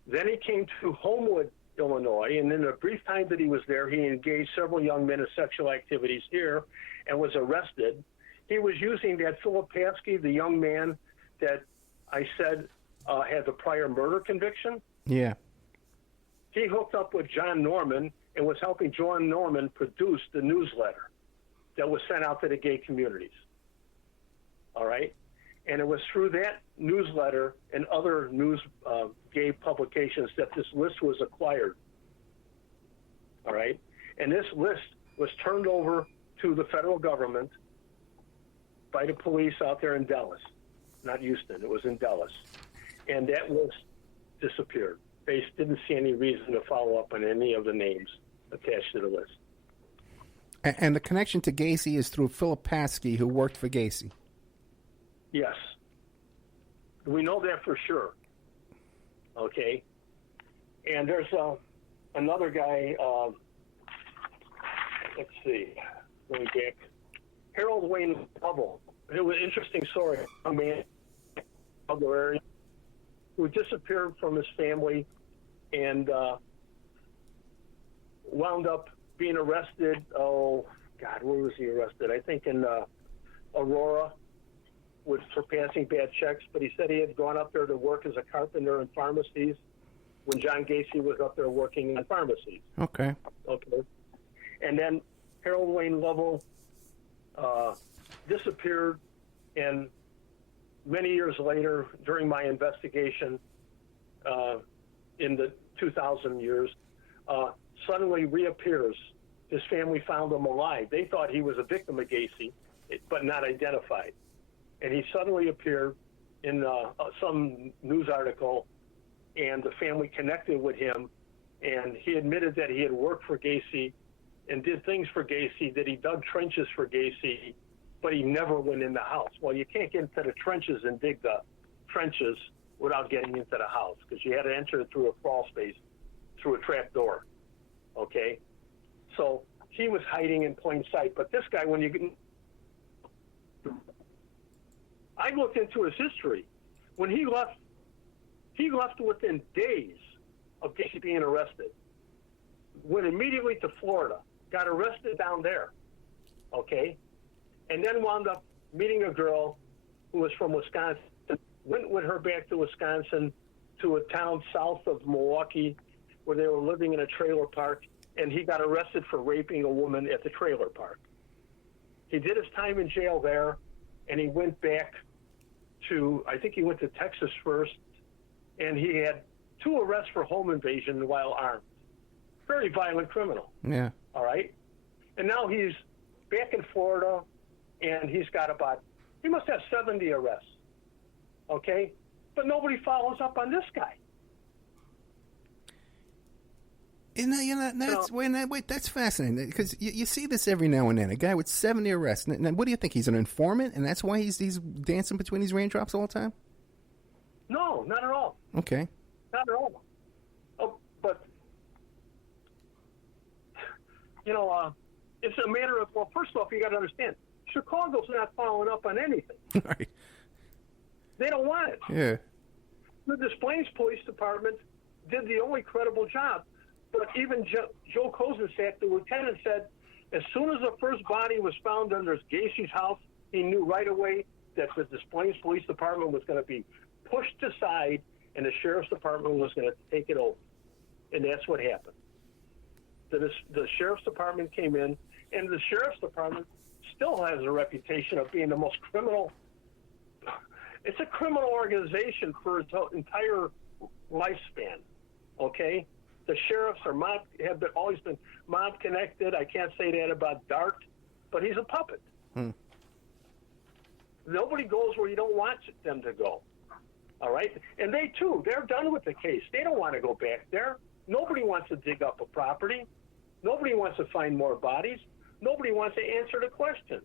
Then he came to Homewood, Illinois, and in the brief time that he was there, he engaged several young men in sexual activities here and was arrested. He was using that Philip Paskey, the young man that I said had the prior murder conviction. Yeah. He hooked up with John Norman and was helping John Norman produce the newsletter that was sent out to the gay communities. All right? And it was through that newsletter and other gay publications that this list was acquired. All right? And this list was turned over to the federal government by the police out there in Dallas. Not Houston, it was in Dallas. And that list disappeared. They didn't see any reason to follow up on any of the names attached to the list. And the connection to Gacey is through Philip Paskey, who worked for Gacey. Yes. We know that for sure. Okay? And there's another guy, let's see, going back, Harold Wayne Lovell. It was an interesting story. A man of the area who disappeared from his family and wound up being arrested. Oh, God, where was he arrested? I think in Aurora for passing bad checks. But he said he had gone up there to work as a carpenter in pharmacies when John Gacey was up there working in pharmacies. Okay. And then Harold Wayne Lovell disappeared, and many years later, during my investigation in the 2000 years, suddenly reappears. His family found him alive. They thought he was a victim of Gacey, but not identified. And he suddenly appeared in some news article, and the family connected with him, and he admitted that he had worked for Gacey and did things for Gacey, that he dug trenches for Gacey, but he never went in the house. Well, you can't get into the trenches and dig the trenches without getting into the house, because you had to enter it through a crawl space, through a trap door. Okay? So he was hiding in plain sight. But this guy, when you get... I looked into his history. When he left within days of Gacey being arrested. Went immediately to Florida, got arrested down there. Okay? And then wound up meeting a girl who was from Wisconsin, went with her back to Wisconsin to a town south of Milwaukee where they were living in a trailer park, and he got arrested for raping a woman at the trailer park. He did his time in jail there, and he went back to, I think he went to Texas first, and he had 2 arrests for home invasion while armed. Very violent criminal. Yeah. All right? And now he's back in Florida, and he's got he must have 70 arrests. Okay? But nobody follows up on this guy. That's fascinating, because you see this every now and then. A guy with 70 arrests. And what do you think? He's an informant, and that's why he's dancing between these raindrops all the time? No, not at all. Okay. Not at all. Oh, but, it's a matter of, well, first off, you got to understand, Chicago's not following up on anything. Right. They don't want it. Yeah. The Des Plaines Police Department did the only credible job. But even Joe Kozensack, the lieutenant, said as soon as the first body was found under Gacey's house, he knew right away that the Des Plaines Police Department was going to be pushed aside and the Sheriff's Department was going to take it over. And that's what happened. The Sheriff's Department came in, and the Sheriff's Department still has a reputation of being the most criminal. It's a criminal organization for its entire lifespan, okay? The sheriffs are always been mob connected. I can't say that about Dart, but he's a puppet. Nobody goes where you don't want them to go, all right? And they, too, they're done with the case. They don't want to go back there. Nobody wants to dig up a property. Nobody wants to find more bodies. Nobody wants to answer the questions.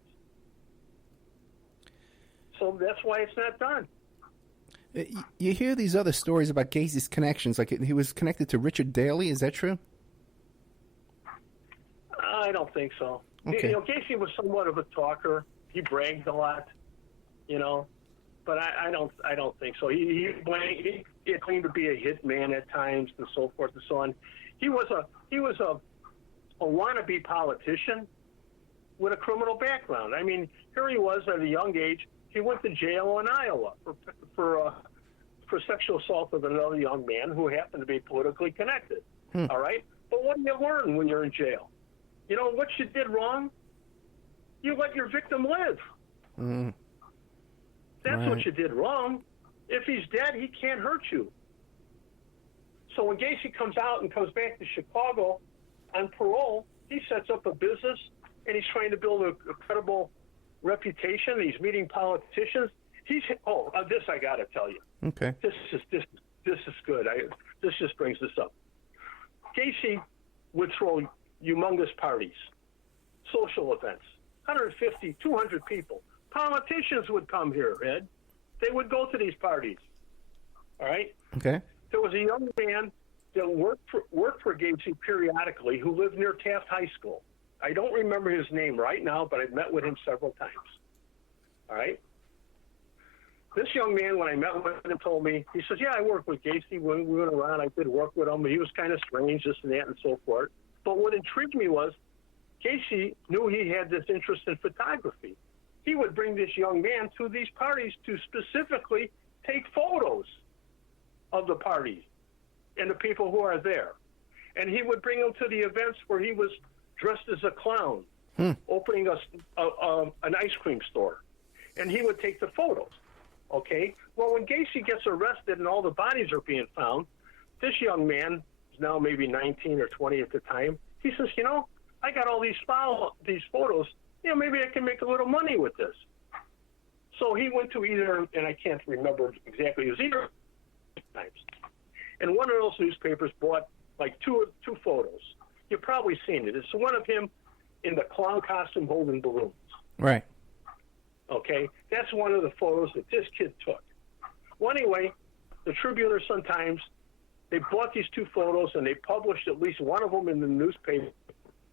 So that's why it's not done. You hear these other stories about Gacey's connections, like he was connected to Richard Daley. Is that true? I don't think so. Okay. You know, Gacey was somewhat of a talker. He bragged a lot, you know, but I don't think so. He claimed to be a hitman at times and so forth and so on. He was a wannabe politician with a criminal background. I mean, here he was at a young age. He went to jail in Iowa for sexual assault of another young man who happened to be politically connected. All right? But what do you learn when you're in jail? You know, what you did wrong, you let your victim live. That's what you did wrong. If he's dead, he can't hurt you. So when Gacey comes out and comes back to Chicago on parole, he sets up a business, and he's trying to build a credible reputation. He's meeting politicians. This I got to tell you. Okay. This is good. This just brings this up. Gacey would throw humongous parties, social events, 150, 200 people. Politicians would come here, Ed. They would go to these parties. All right? Okay. There was a young man that worked for Gacey periodically who lived near Taft High School. I don't remember his name right now, but I've met with him several times. All right? This young man, when I met with him, told me, he says, yeah, I worked with Gacey. When we went around, I did work with him. He was kind of strange, this and that, and so forth. But what intrigued me was Gacey knew he had this interest in photography. He would bring this young man to these parties to specifically take photos of the parties and the people who are there. And he would bring them to the events where he was dressed as a clown, opening an ice cream store. And he would take the photos. Okay? Well, when Gacey gets arrested and all the bodies are being found, this young man is now maybe 19 or 20 at the time. He says, you know, I got all these photos. You know, maybe I can make a little money with this. So he went to either, and I can't remember exactly, it was either times. And one of those newspapers bought like two photos. You've probably seen it. It's one of him in the clown costume holding balloons. Right. Okay? That's one of the photos that this kid took. Well, anyway, the Tribune or Sun-Times, they bought these two photos, and they published at least one of them in the newspaper.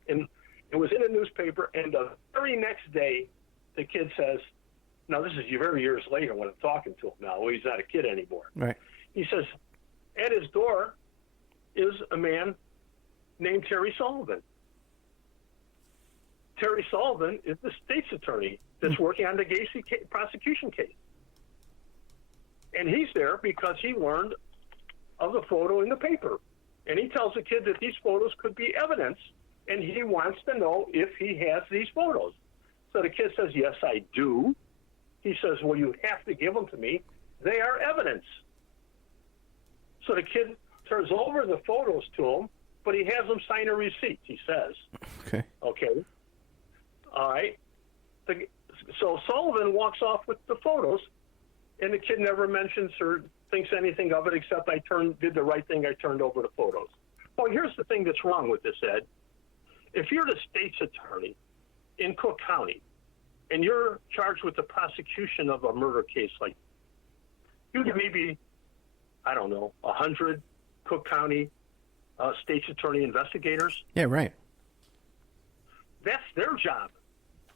And it was in the newspaper, and the very next day, the kid says, now this is very years later when I'm talking to him now. Well, he's not a kid anymore. Right. He says, at his door is a man named Terry Sullivan. Terry Sullivan is the state's attorney that's working on the Gacey prosecution case. And he's there because he learned of the photo in the paper. And he tells the kid that these photos could be evidence, and he wants to know if he has these photos. So the kid says, yes, I do. He says, well, you have to give them to me. They are evidence. So the kid turns over the photos to him, but he has them sign a receipt, he says. Okay. Okay. All right. So Sullivan walks off with the photos, and the kid never mentions or thinks anything of it except I did the right thing, I turned over the photos. Well, here's the thing that's wrong with this, Ed. If you're the state's attorney in Cook County and you're charged with the prosecution of a murder case like you get maybe, I don't know, 100 Cook County state's attorney investigators. Yeah, right. That's their job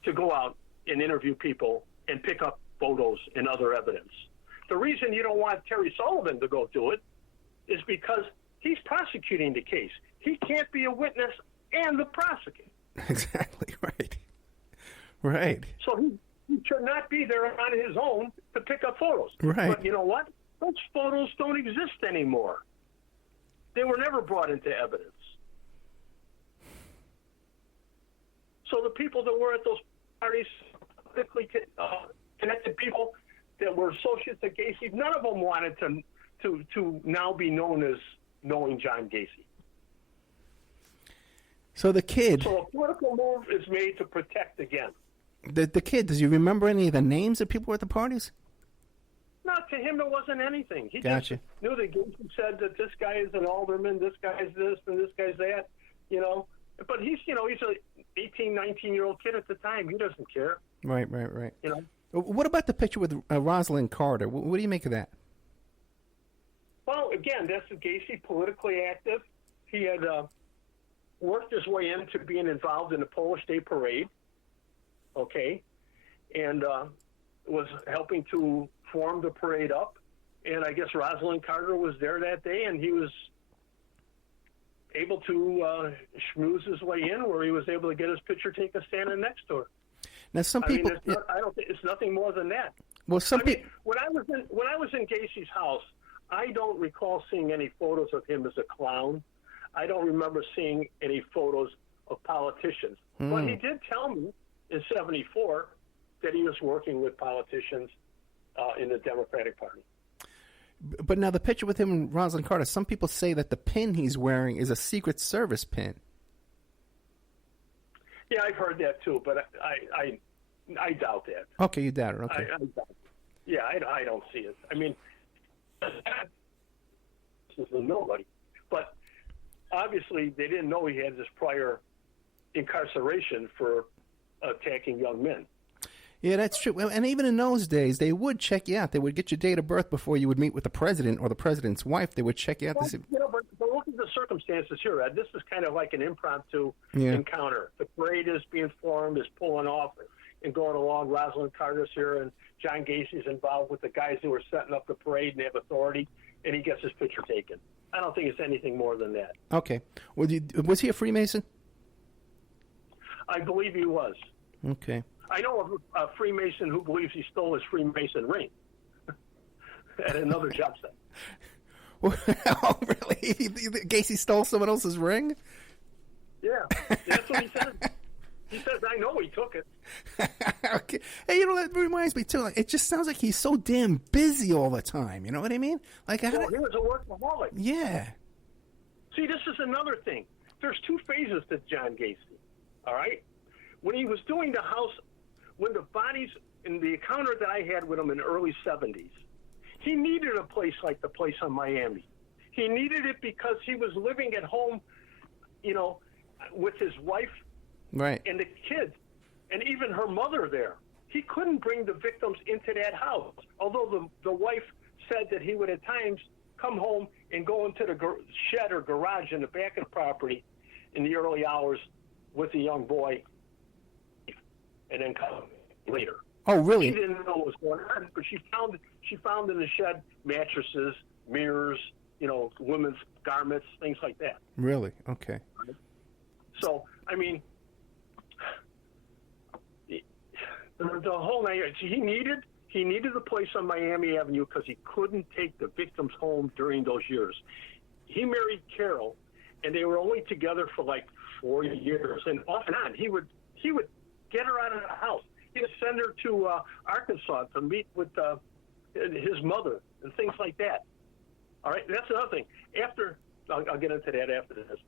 to go out and interview people and pick up photos and other evidence. The reason you don't want Terry Sullivan to go do it is because he's prosecuting the case. He can't be a witness and the prosecutor. Exactly, right. Right. So he should not be there on his own to pick up photos. Right. But you know what? Those photos don't exist anymore. They were never brought into evidence. So the people that were at those parties, politically connected people that were associates of Gacey, none of them wanted to now be known as knowing John Gacey. So the kid... So a political move is made to protect again. The kid, does you remember any of the names of people at the parties? No, to him it wasn't anything. He Gotcha. just knew that Gacey said that this guy is an alderman, this guy's this, and this guy's that, you know. But he's an 18, 19-year-old kid at the time. He doesn't care. Right. You know. What about the picture with Rosalind Carter? What do you make of that? Well, again, that's Gacey, politically active. He had worked his way into being involved in the Polish Day Parade, okay, and was helping to form the parade up. And I guess Rosalind Carter was there that day, and he was able to schmooze his way in, where he was able to get his picture taken standing next to her. Now, some people, I don't think it's nothing more than that. Well, people. When I was in Gacey's house, I don't recall seeing any photos of him as a clown. I don't remember seeing any photos of politicians. But he did tell me in '74 that he was working with politicians in the Democratic Party. But now the picture with him and Rosalind Carter, some people say that the pin he's wearing is a Secret Service pin. Yeah, I've heard that too, but I doubt that. Okay, you doubt it. Okay. I doubt it. Yeah, I don't see it. I mean, this is nobody. But obviously, they didn't know he had this prior incarceration for attacking young men. Yeah, that's true. And even in those days, they would check you out. They would get your date of birth before you would meet with the president or the president's wife. They would check you out. Well, but look at the circumstances here, Ed. This is kind of like an impromptu Yeah. encounter. The parade is being formed, is pulling off and going along. Rosalind Carter's here, and John Gacey's involved with the guys who are setting up the parade, and they have authority, and he gets his picture taken. I don't think it's anything more than that. Okay. Well, was he a Freemason? I believe he was. Okay. I know of a Freemason who believes he stole his Freemason ring at another job site. Oh, really? Gacey stole someone else's ring? Yeah, that's what he said. He says, I know he took it. Okay. Hey, that reminds me, too. Like, it just sounds like he's so damn busy all the time. You know what I mean? Like, He was a workaholic. Yeah. See, this is another thing. There's two phases to John Gacey, all right? When he was doing the house, when the bodies, in the encounter that I had with him in the early 70s, he needed a place like the place on Miami. He needed it because he was living at home, you know, with his wife Right. and the kids, and even her mother there. He couldn't bring the victims into that house, although the wife said that he would at times come home and go into the shed or garage in the back of the property in the early hours with the young boy and then come later. Oh, really? She didn't know what was going on, but she found in the shed mattresses, mirrors, you know, women's garments, things like that. Really? Okay. So, I mean, the whole night, he needed the place on Miami Avenue because he couldn't take the victims home during those years. He married Carol, and they were only together for like 4 years, and off and on, he would get her out of the house. He would send her to Arkansas to meet with his mother and things like that. All right, that's another thing. After I'll get into that after this.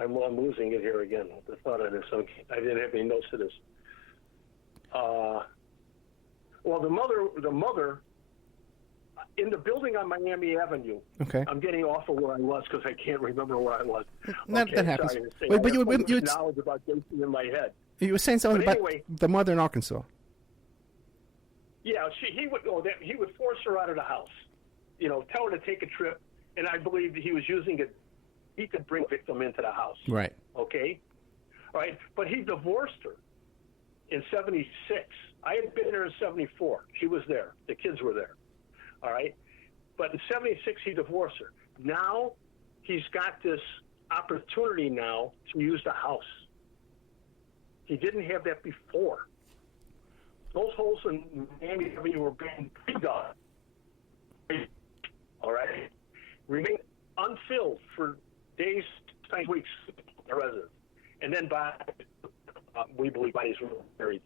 I'm losing it here again. The thought of this. I didn't have any notes to this. Well, the mother. In the building on Miami Avenue. Okay. I'm getting off of where I was because I can't remember where I was. That happens. Sorry, Wait, but you knowledge about Gacey in my head. You were saying something about anyway, the mother in Arkansas. Yeah, he would force her out of the house. You know, tell her to take a trip, and I believe that he was using it. He could bring victim into the house. Right. Okay. All right, but he divorced her in '76. I had been there in '74. She was there. The kids were there. All right. But in '76, he divorced her. Now he's got this opportunity now to use the house. He didn't have that before. Those holes in Miami Avenue were being pre-dug. All right? Remained unfilled for days, sometimes weeks, the residents. And then we believe bodies were buried.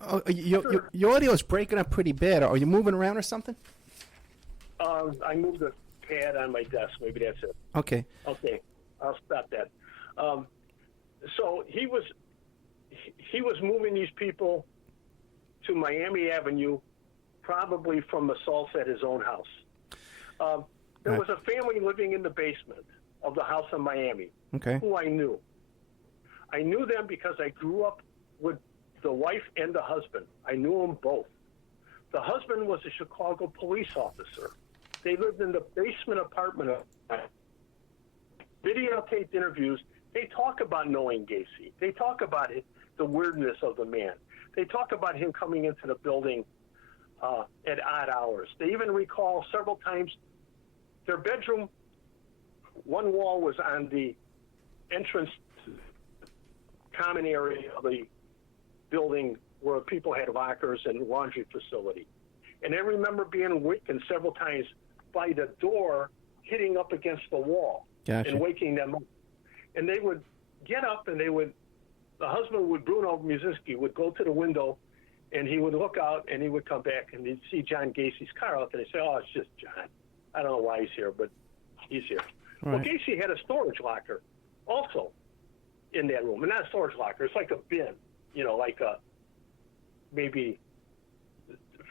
Oh, your audio is breaking up pretty bad. Are you moving around or something? I moved the pad on my desk. Maybe that's it. Okay. Okay, I'll stop that. So he was moving these people to Miami Avenue, probably from assaults at his own house. There was a family living in the basement of the house in Miami, who I knew. I knew them because I grew up with the wife and the husband. I knew them both. The husband was a Chicago police officer. They lived in the basement apartment of videotaped interviews. They talk about knowing Gacey. They talk about the weirdness of the man. They talk about him coming into the building at odd hours. They even recall several times their bedroom, one wall was on the entrance common area of the building where people had lockers and laundry facility. And I remember being awakened several times by the door hitting up against the wall and waking them up. And they would get up and the husband Bruno Musinski would go to the window and he would look out and he would come back and he'd see John Gacey's car out there and he'd say, oh, it's just John. I don't know why he's here, but he's here. Right. Well, Gacey had a storage locker also in that room. And not a storage locker. It's like a bin, like a maybe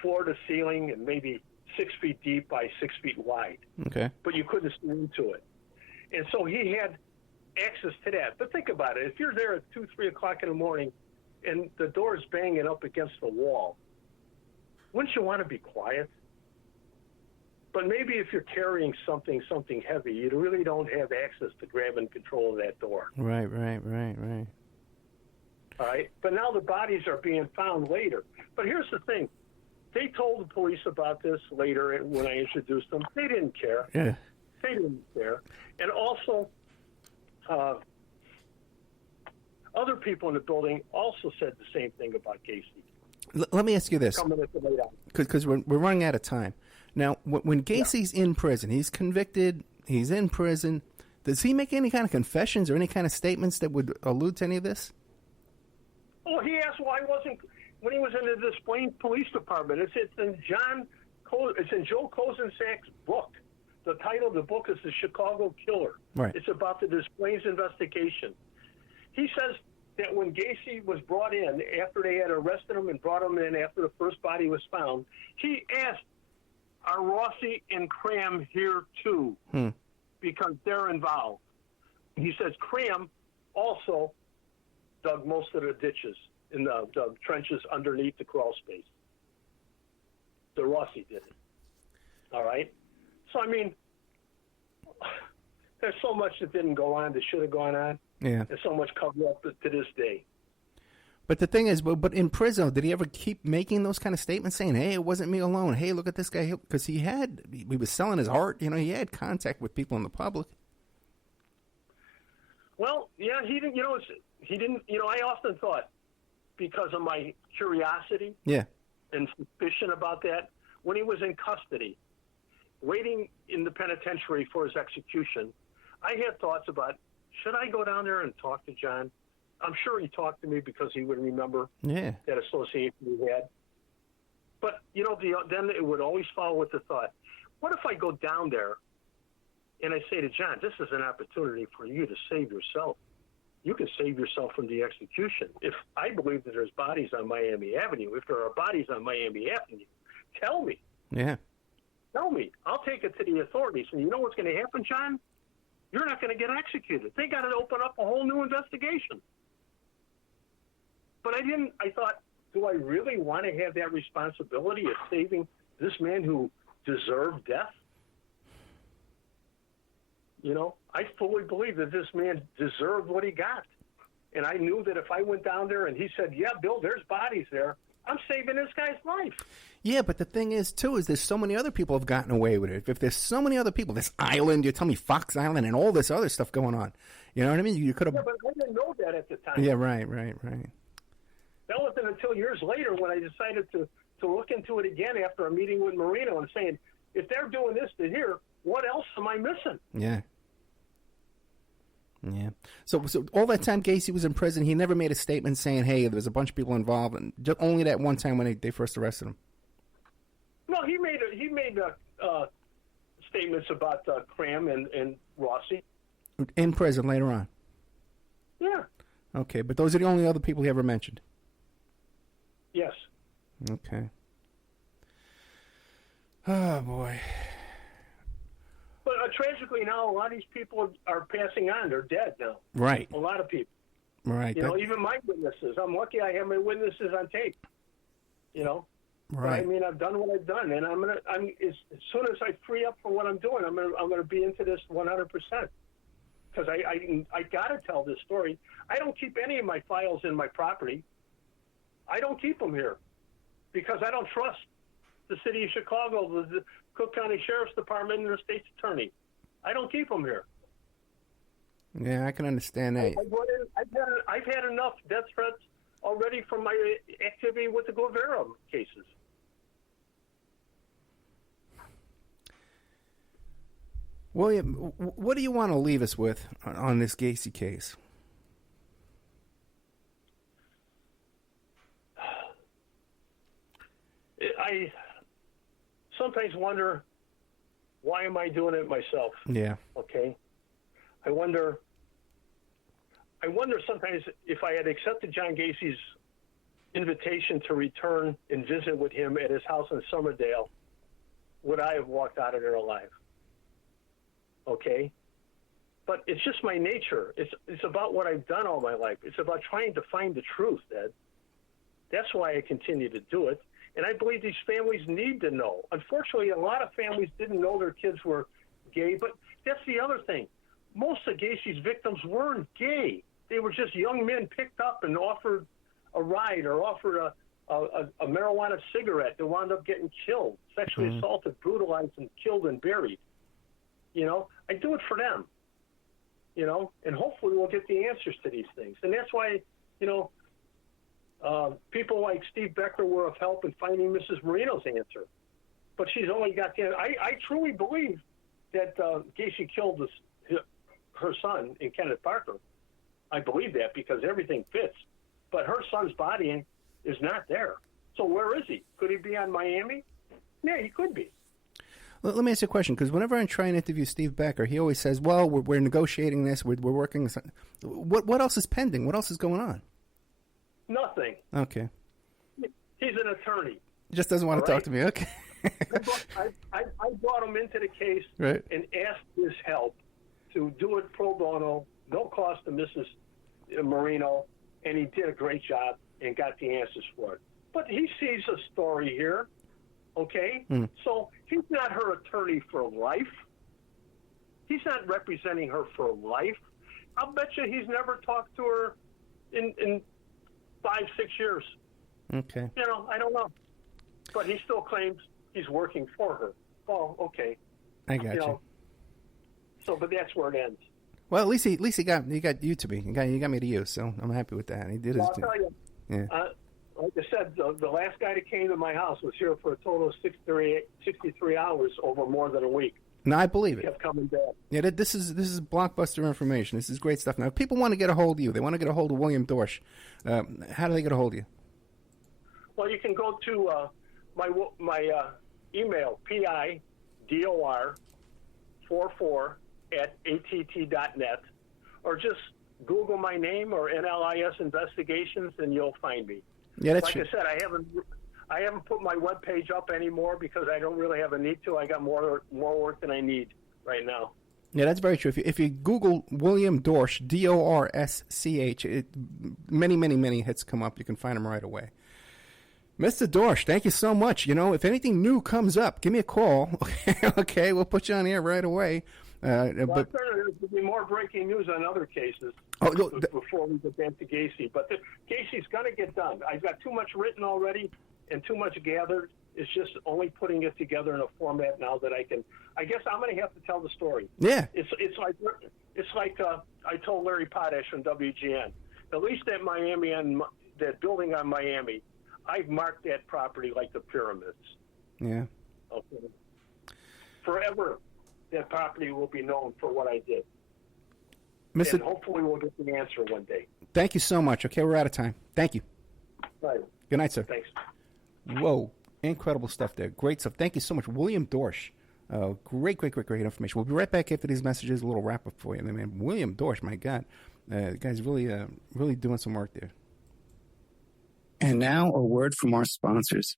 floor to ceiling and maybe 6 feet deep by 6 feet wide. Okay. But you couldn't see into it. And so he had access to that. But think about it. If you're there at 2, 3 o'clock in the morning and the door is banging up against the wall, wouldn't you want to be quiet? But maybe if you're carrying something heavy, you really don't have access to grab and control of that door. Right. All right? But now the bodies are being found later. But here's the thing. They told the police about this later when I introduced them. They didn't care. Yeah. They didn't care. And also, other people in the building also said the same thing about Gacey. Let me ask you this, because we're running out of time. Now, when Gacey's in prison, he's convicted, he's in prison, does he make any kind of confessions or any kind of statements that would allude to any of this? Oh, he asked why wasn't, when he was in the Des Plaines Police Department, it's in Joe Kozensak's book. The title of the book is The Chicago Killer. Right. It's about the Des Plaines investigation. He says that when Gacey was brought in, after they had arrested him and brought him in after the first body was found, he asked, are Rossi and Cram here too? Because they're involved. He says Cram also dug most of the ditches in the trenches underneath the crawl space. The Rossi did it. All right? So, I mean, there's so much that didn't go on that should have gone on. Yeah. There's so much covered up to this day. But the thing is, but in prison, did he ever keep making those kind of statements saying, hey, it wasn't me alone. Hey, look at this guy. Because he was selling his art. He had contact with people in the public. Well, yeah, he didn't, I often thought, because of my curiosity and suspicion about that, when he was in custody, waiting in the penitentiary for his execution, I had thoughts about, should I go down there and talk to John? I'm sure he talked to me because he would remember that association we had. But, then it would always follow with the thought, what if I go down there and I say to John, this is an opportunity for you to save yourself. You can save yourself from the execution. If I believe that there's bodies on Miami Avenue, if there are bodies on Miami Avenue, tell me. Yeah. Tell me. I'll take it to the authorities. And you know what's going to happen, John? You're not going to get executed. They got to open up a whole new investigation. But I thought, do I really want to have that responsibility of saving this man who deserved death? I fully believe that this man deserved what he got. And I knew that if I went down there and he said, yeah, Bill, there's bodies there, I'm saving this guy's life. Yeah, but the thing is, too, is there's so many other people have gotten away with it. If there's so many other people, this island, you tell me Fox Island and all this other stuff going on. You know what I mean? You could have... Yeah, but I didn't know that at the time. Yeah, right. That wasn't until years later when I decided to look into it again after a meeting with Marino and saying, if they're doing this to here, what else am I missing? Yeah. So all that time Gacey was in prison, he never made a statement saying, hey, there was a bunch of people involved, and just only that one time when they first arrested him. No, he made statements about Cram and Rossi. In prison later on? Yeah. Okay, but those are the only other people he ever mentioned? Yes. Okay. Oh, boy. But tragically now, a lot of these people are passing on. They're dead now. Right. A lot of people. Right. You know, even my witnesses. I'm lucky I have my witnesses on tape. You know? Right. But, I mean, I've done what I've done, and as soon as I free up from what I'm doing, I'm gonna be into this 100%. Because I gotta tell this story. I don't keep any of my files in my property. I don't keep them here because I don't trust the city of Chicago, the Cook County Sheriff's Department, and the state's attorney. I don't keep them here. Yeah, I can understand that. I've had enough death threats already from my activity with the Guevara cases. William, what do you want to leave us with on this Gacey case? I sometimes wonder, why am I doing it myself? Yeah. Okay. I wonder sometimes if I had accepted John Gacey's invitation to return and visit with him at his house in Somerdale, would I have walked out of there alive? Okay? But it's just my nature. It's about what I've done all my life. It's about trying to find the truth, Ed. That's why I continue to do it. And I believe these families need to know. Unfortunately, a lot of families didn't know their kids were gay, but that's the other thing. Most of Gacey's victims weren't gay. They were just young men picked up and offered a ride or offered a marijuana cigarette that wound up getting killed, sexually assaulted, brutalized, and killed and buried. You know, I do it for them, you know, and hopefully we'll get the answers to these things. And that's why, you know, people like Steve Becker were of help in finding Mrs. Marino's answer. But she's only got the answer. I truly believe that Gacey killed her son in Kenneth Parker. I believe that because everything fits. But her son's body is not there. So where is he? Could he be on Miami? Yeah, he could be. Let me ask you a question, because whenever I try and interview Steve Becker, he always says, well, we're negotiating this, we're working. What else is pending? What else is going on? Nothing. Okay. He's an attorney. He just doesn't want to talk to me. Okay. I brought him into the case and asked his help to do it pro bono, no cost to Mrs. Marino, and he did a great job and got the answers for it. But he sees a story here, okay? So he's not her attorney for life. He's not representing her for life. I'll bet you he's never talked to her in 5-6 years. Okay. You know, I don't know. But he still claims he's working for her. Oh, okay. I got you. So, but that's where it ends. Well, at least he got you to me. He got me to you, so I'm happy with that. He did his. I'll tell you. Yeah. Like I said, the last guy that came to my house was here for a total of 63 hours over more than a week. No, I believe it. He kept coming back. Yeah, this is blockbuster information. This is great stuff. Now, if people want to get a hold of you, they want to get a hold of William Dorsch. How do they get a hold of you? Well, you can go to my email, pidor44@att.net, or just Google my name or NLIS Investigations, and you'll find me. Yeah, that's like I said, I haven't put my webpage up anymore because I don't really have a need to. I got more work than I need right now. Yeah, that's very true. If you Google William Dorsch, Dorsch, many hits come up. You can find him right away. Mr. Dorsch, thank you so much. You know, if anything new comes up, give me a call. Okay, we'll put you on air right away. But there'll be more breaking news on other cases before we get into Gacey. But Gacey's going to get done. I've got too much written already and too much gathered. It's just only putting it together in a format now that I can. I guess I'm going to have to tell the story. Yeah. It's like I told Larry Potash from WGN. At least at Miami and that building on Miami, I've marked that property like the pyramids. Yeah. Okay. Forever, that property will be known for what I did. And hopefully we'll get the answer one day. Thank you so much. Okay, we're out of time. Thank you. Right. Good night, sir. Thanks. Whoa, incredible stuff there. Great stuff. Thank you so much. William Dorsch. Great information. We'll be right back after these messages. A little wrap-up for you. Man, William Dorsch, my God. The guy's really doing some work there. And now a word from our sponsors.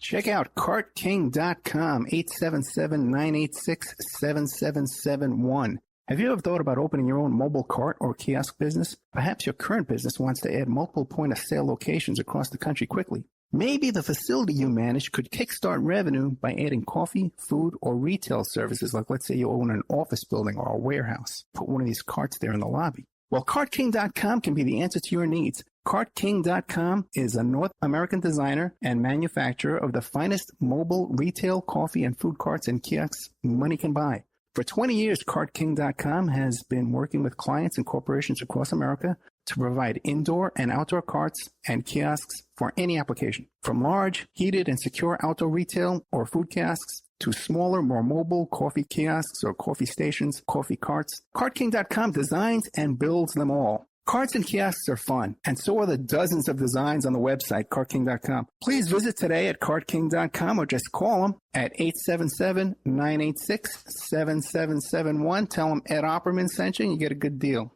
Check out CartKing.com, 877-986-7771. Have you ever thought about opening your own mobile cart or kiosk business? Perhaps your current business wants to add multiple point-of-sale locations across the country quickly. Maybe the facility you manage could kickstart revenue by adding coffee, food, or retail services, like let's say you own an office building or a warehouse. Put one of these carts there in the lobby. Well, CartKing.com can be the answer to your needs. CartKing.com is a North American designer and manufacturer of the finest mobile retail coffee and food carts and kiosks money can buy. For 20 years, CartKing.com has been working with clients and corporations across America to provide indoor and outdoor carts and kiosks for any application. From large, heated, and secure outdoor retail or food kiosks to smaller, more mobile coffee kiosks or coffee stations, coffee carts, CartKing.com designs and builds them all. Carts and kiosks are fun, and so are the dozens of designs on the website, CartKing.com. Please visit today at CartKing.com or just call them at 877-986-7771. Tell them Ed Opperman sent you and you get a good deal.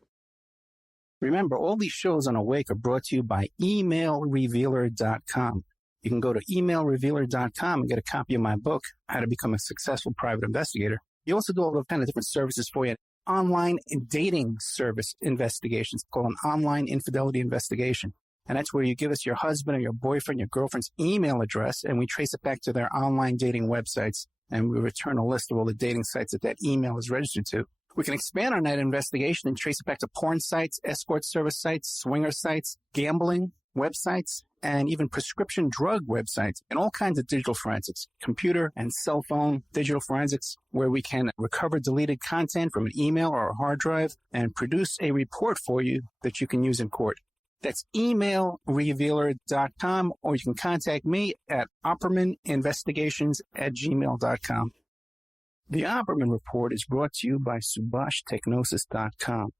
Remember, all these shows on Awake are brought to you by emailrevealer.com. You can go to emailrevealer.com and get a copy of my book, How to Become a Successful Private Investigator. You also do all the kind of different services for you. Online dating service investigations called an online infidelity investigation. And that's where you give us your husband or your boyfriend, your girlfriend's email address, and we trace it back to their online dating websites, and we return a list of all the dating sites that email is registered to. We can expand on that investigation and trace it back to porn sites, escort service sites, swinger sites, gambling websites, and even prescription drug websites, and all kinds of digital forensics, computer and cell phone digital forensics, where we can recover deleted content from an email or a hard drive and produce a report for you that you can use in court. That's emailrevealer.com, or you can contact me at oppermaninvestigations@gmail.com. The Opperman Report is brought to you by SubhashTechnosis.com.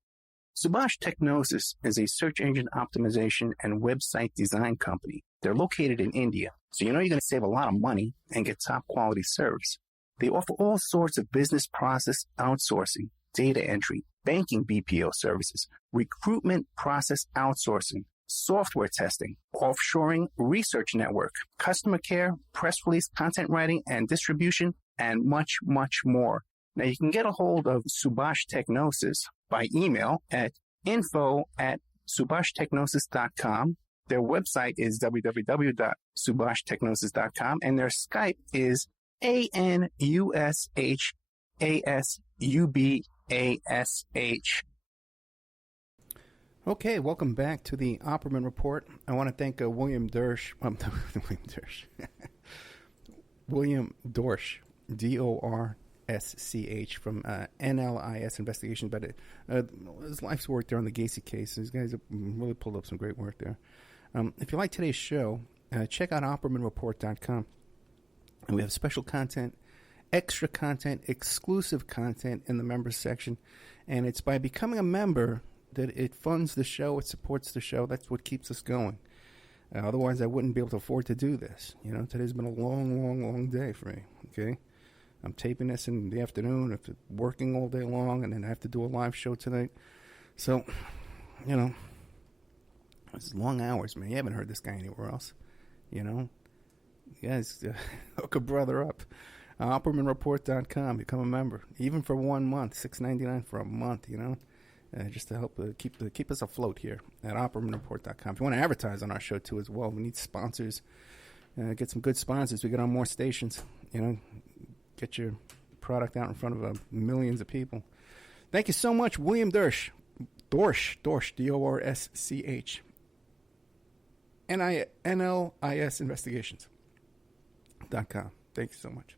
Subash Technosis is a search engine optimization and website design company. They're located in India, so you know you're going to save a lot of money and get top quality service. They offer all sorts of business process outsourcing, data entry, banking BPO services, recruitment process outsourcing, software testing, offshoring, research network, customer care, press release, content writing and distribution, and much, much more. Now, you can get a hold of Subash Technosis by email at info@subashtechnosis.com. Their website is www.subashtechnosis.com, and their Skype is ANUSHASUBASH. Okay, welcome back to the Opperman Report. I want to thank William Dorsch, William Dorsch, DORSCH from NLIS Investigations, but his life's work there on the Gacey case. These guys have really pulled up some great work there. If you like today's show, check out OppermanReport.com. And we have special content, extra content, exclusive content in the members section. And it's by becoming a member that it funds the show, it supports the show. That's what keeps us going. Otherwise, I wouldn't be able to afford to do this. You know, today's been a long, long, long day for me, okay? I'm taping this in the afternoon, after working all day long, and then I have to do a live show tonight. So, you know, it's long hours, man. You haven't heard this guy anywhere else, you know? You guys, hook a brother up. OppermanReport.com, become a member. Even for 1 month, $6.99 for a month, you know? Just to help keep us afloat here at OppermanReport.com. If you want to advertise on our show, too, as well, we need sponsors. Get some good sponsors. We get on more stations, you know? Get your product out in front of millions of people. Thank you so much, William Dorsch. Dorsch, D-O-R-S-C-H. NLIS Investigations.com. Thank you so much.